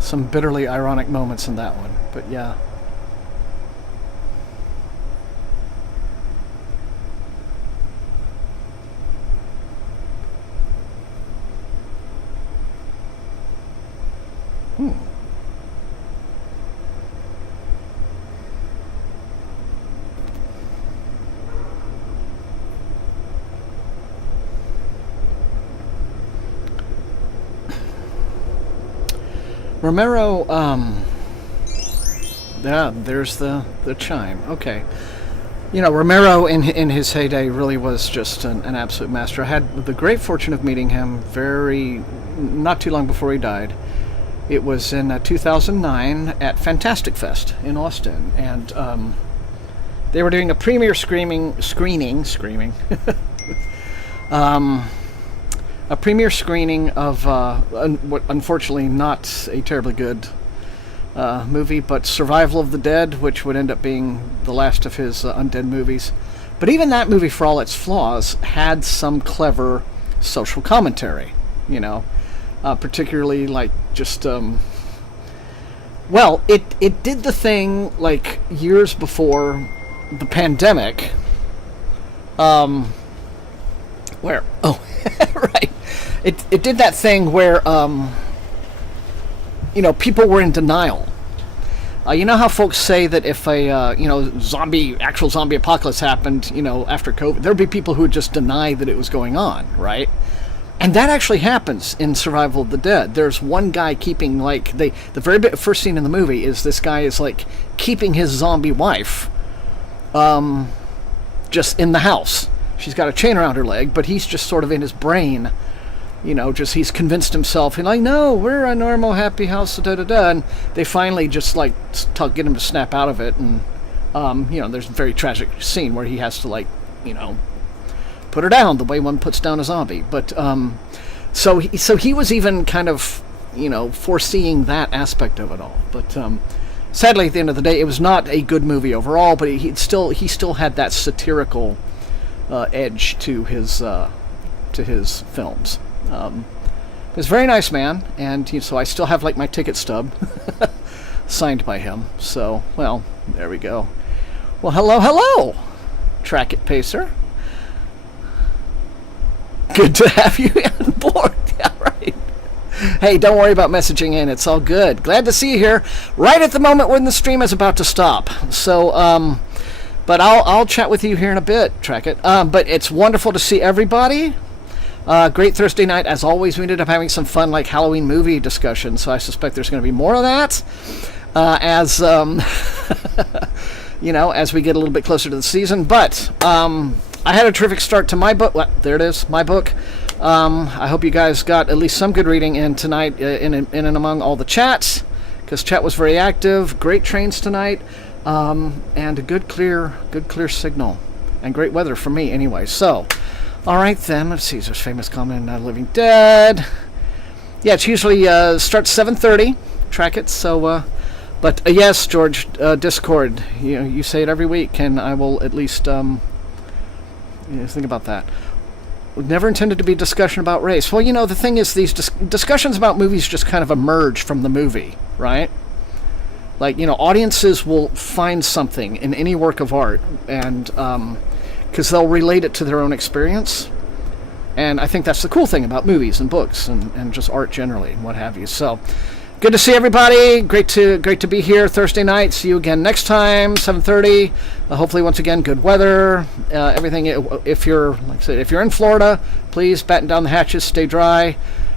some bitterly ironic moments in that one. But yeah. Romero, yeah, there's the chime. Okay. You know, Romero in his heyday really was just an absolute master. I had the great fortune of meeting him not too long before he died. It was in 2009 at Fantastic Fest in Austin, and they were doing a premiere screening, a premiere screening of what unfortunately not a terribly good movie, but Survival of the Dead, which would end up being the last of his undead movies. But even that movie, for all its flaws, had some clever social commentary, you know, particularly like just well, it did the thing like years before the pandemic, where, oh, right, it did that thing where, people were in denial. You know how folks say that if a actual zombie apocalypse happened, after COVID, there'd be people who would just deny that it was going on, right? And that actually happens in Survival of the Dead. There's one guy keeping, the very first scene in the movie is this guy is, keeping his zombie wife, just in the house. She's got a chain around her leg, but he's just sort of in his brain, he's convinced himself, no, we're a normal, happy house, da-da-da, and they finally just, get him to snap out of it, and, there's a very tragic scene where he has to, put her down the way one puts down a zombie. But so he was even kind of foreseeing that aspect of it all. But sadly, at the end of the day, it was not a good movie overall. But he still had that satirical edge to his films. He was a very nice man, and so I still have my ticket stub signed by him. So well, there we go. Well, hello, Track It Pacer. Good to have you on board. Yeah, right. Hey, don't worry about messaging in. It's all good. Glad to see you here. Right at the moment when the stream is about to stop. So, but I'll chat with you here in a bit, Track It. But it's wonderful to see everybody. Great Thursday night. As always, we ended up having some fun, Halloween movie discussion. So I suspect there's going to be more of that as we get a little bit closer to the season. But I had a terrific start to my book. Well, there it is, my book. I hope you guys got at least some good reading in tonight, in and among all the chats, because chat was very active. Great trains tonight, and a good clear signal, and great weather for me anyway. So, all right then. Let's see. There's famous comment in Night of the Living Dead. Yeah, it's usually starts 7:30. Track It. So, but yes, George, Discord. You say it every week, and I will at least think about that. Never intended to be a discussion about race. Well, the thing is, these discussions about movies just kind of emerge from the movie, right? Audiences will find something in any work of art, and because they'll relate it to their own experience. And I think that's the cool thing about movies and books and just art generally and what have you. So, good to see everybody. Great to be here Thursday night. See you again next time, 7:30. Hopefully, once again, good weather. Everything. If you're, if you're in Florida, please batten down the hatches, stay dry.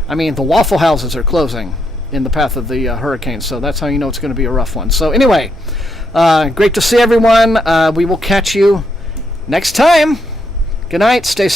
I mean, the Waffle Houses are closing in the path of the hurricane, so that's how you know it's going to be a rough one. So anyway, great to see everyone. We will catch you next time. Good night. Stay safe.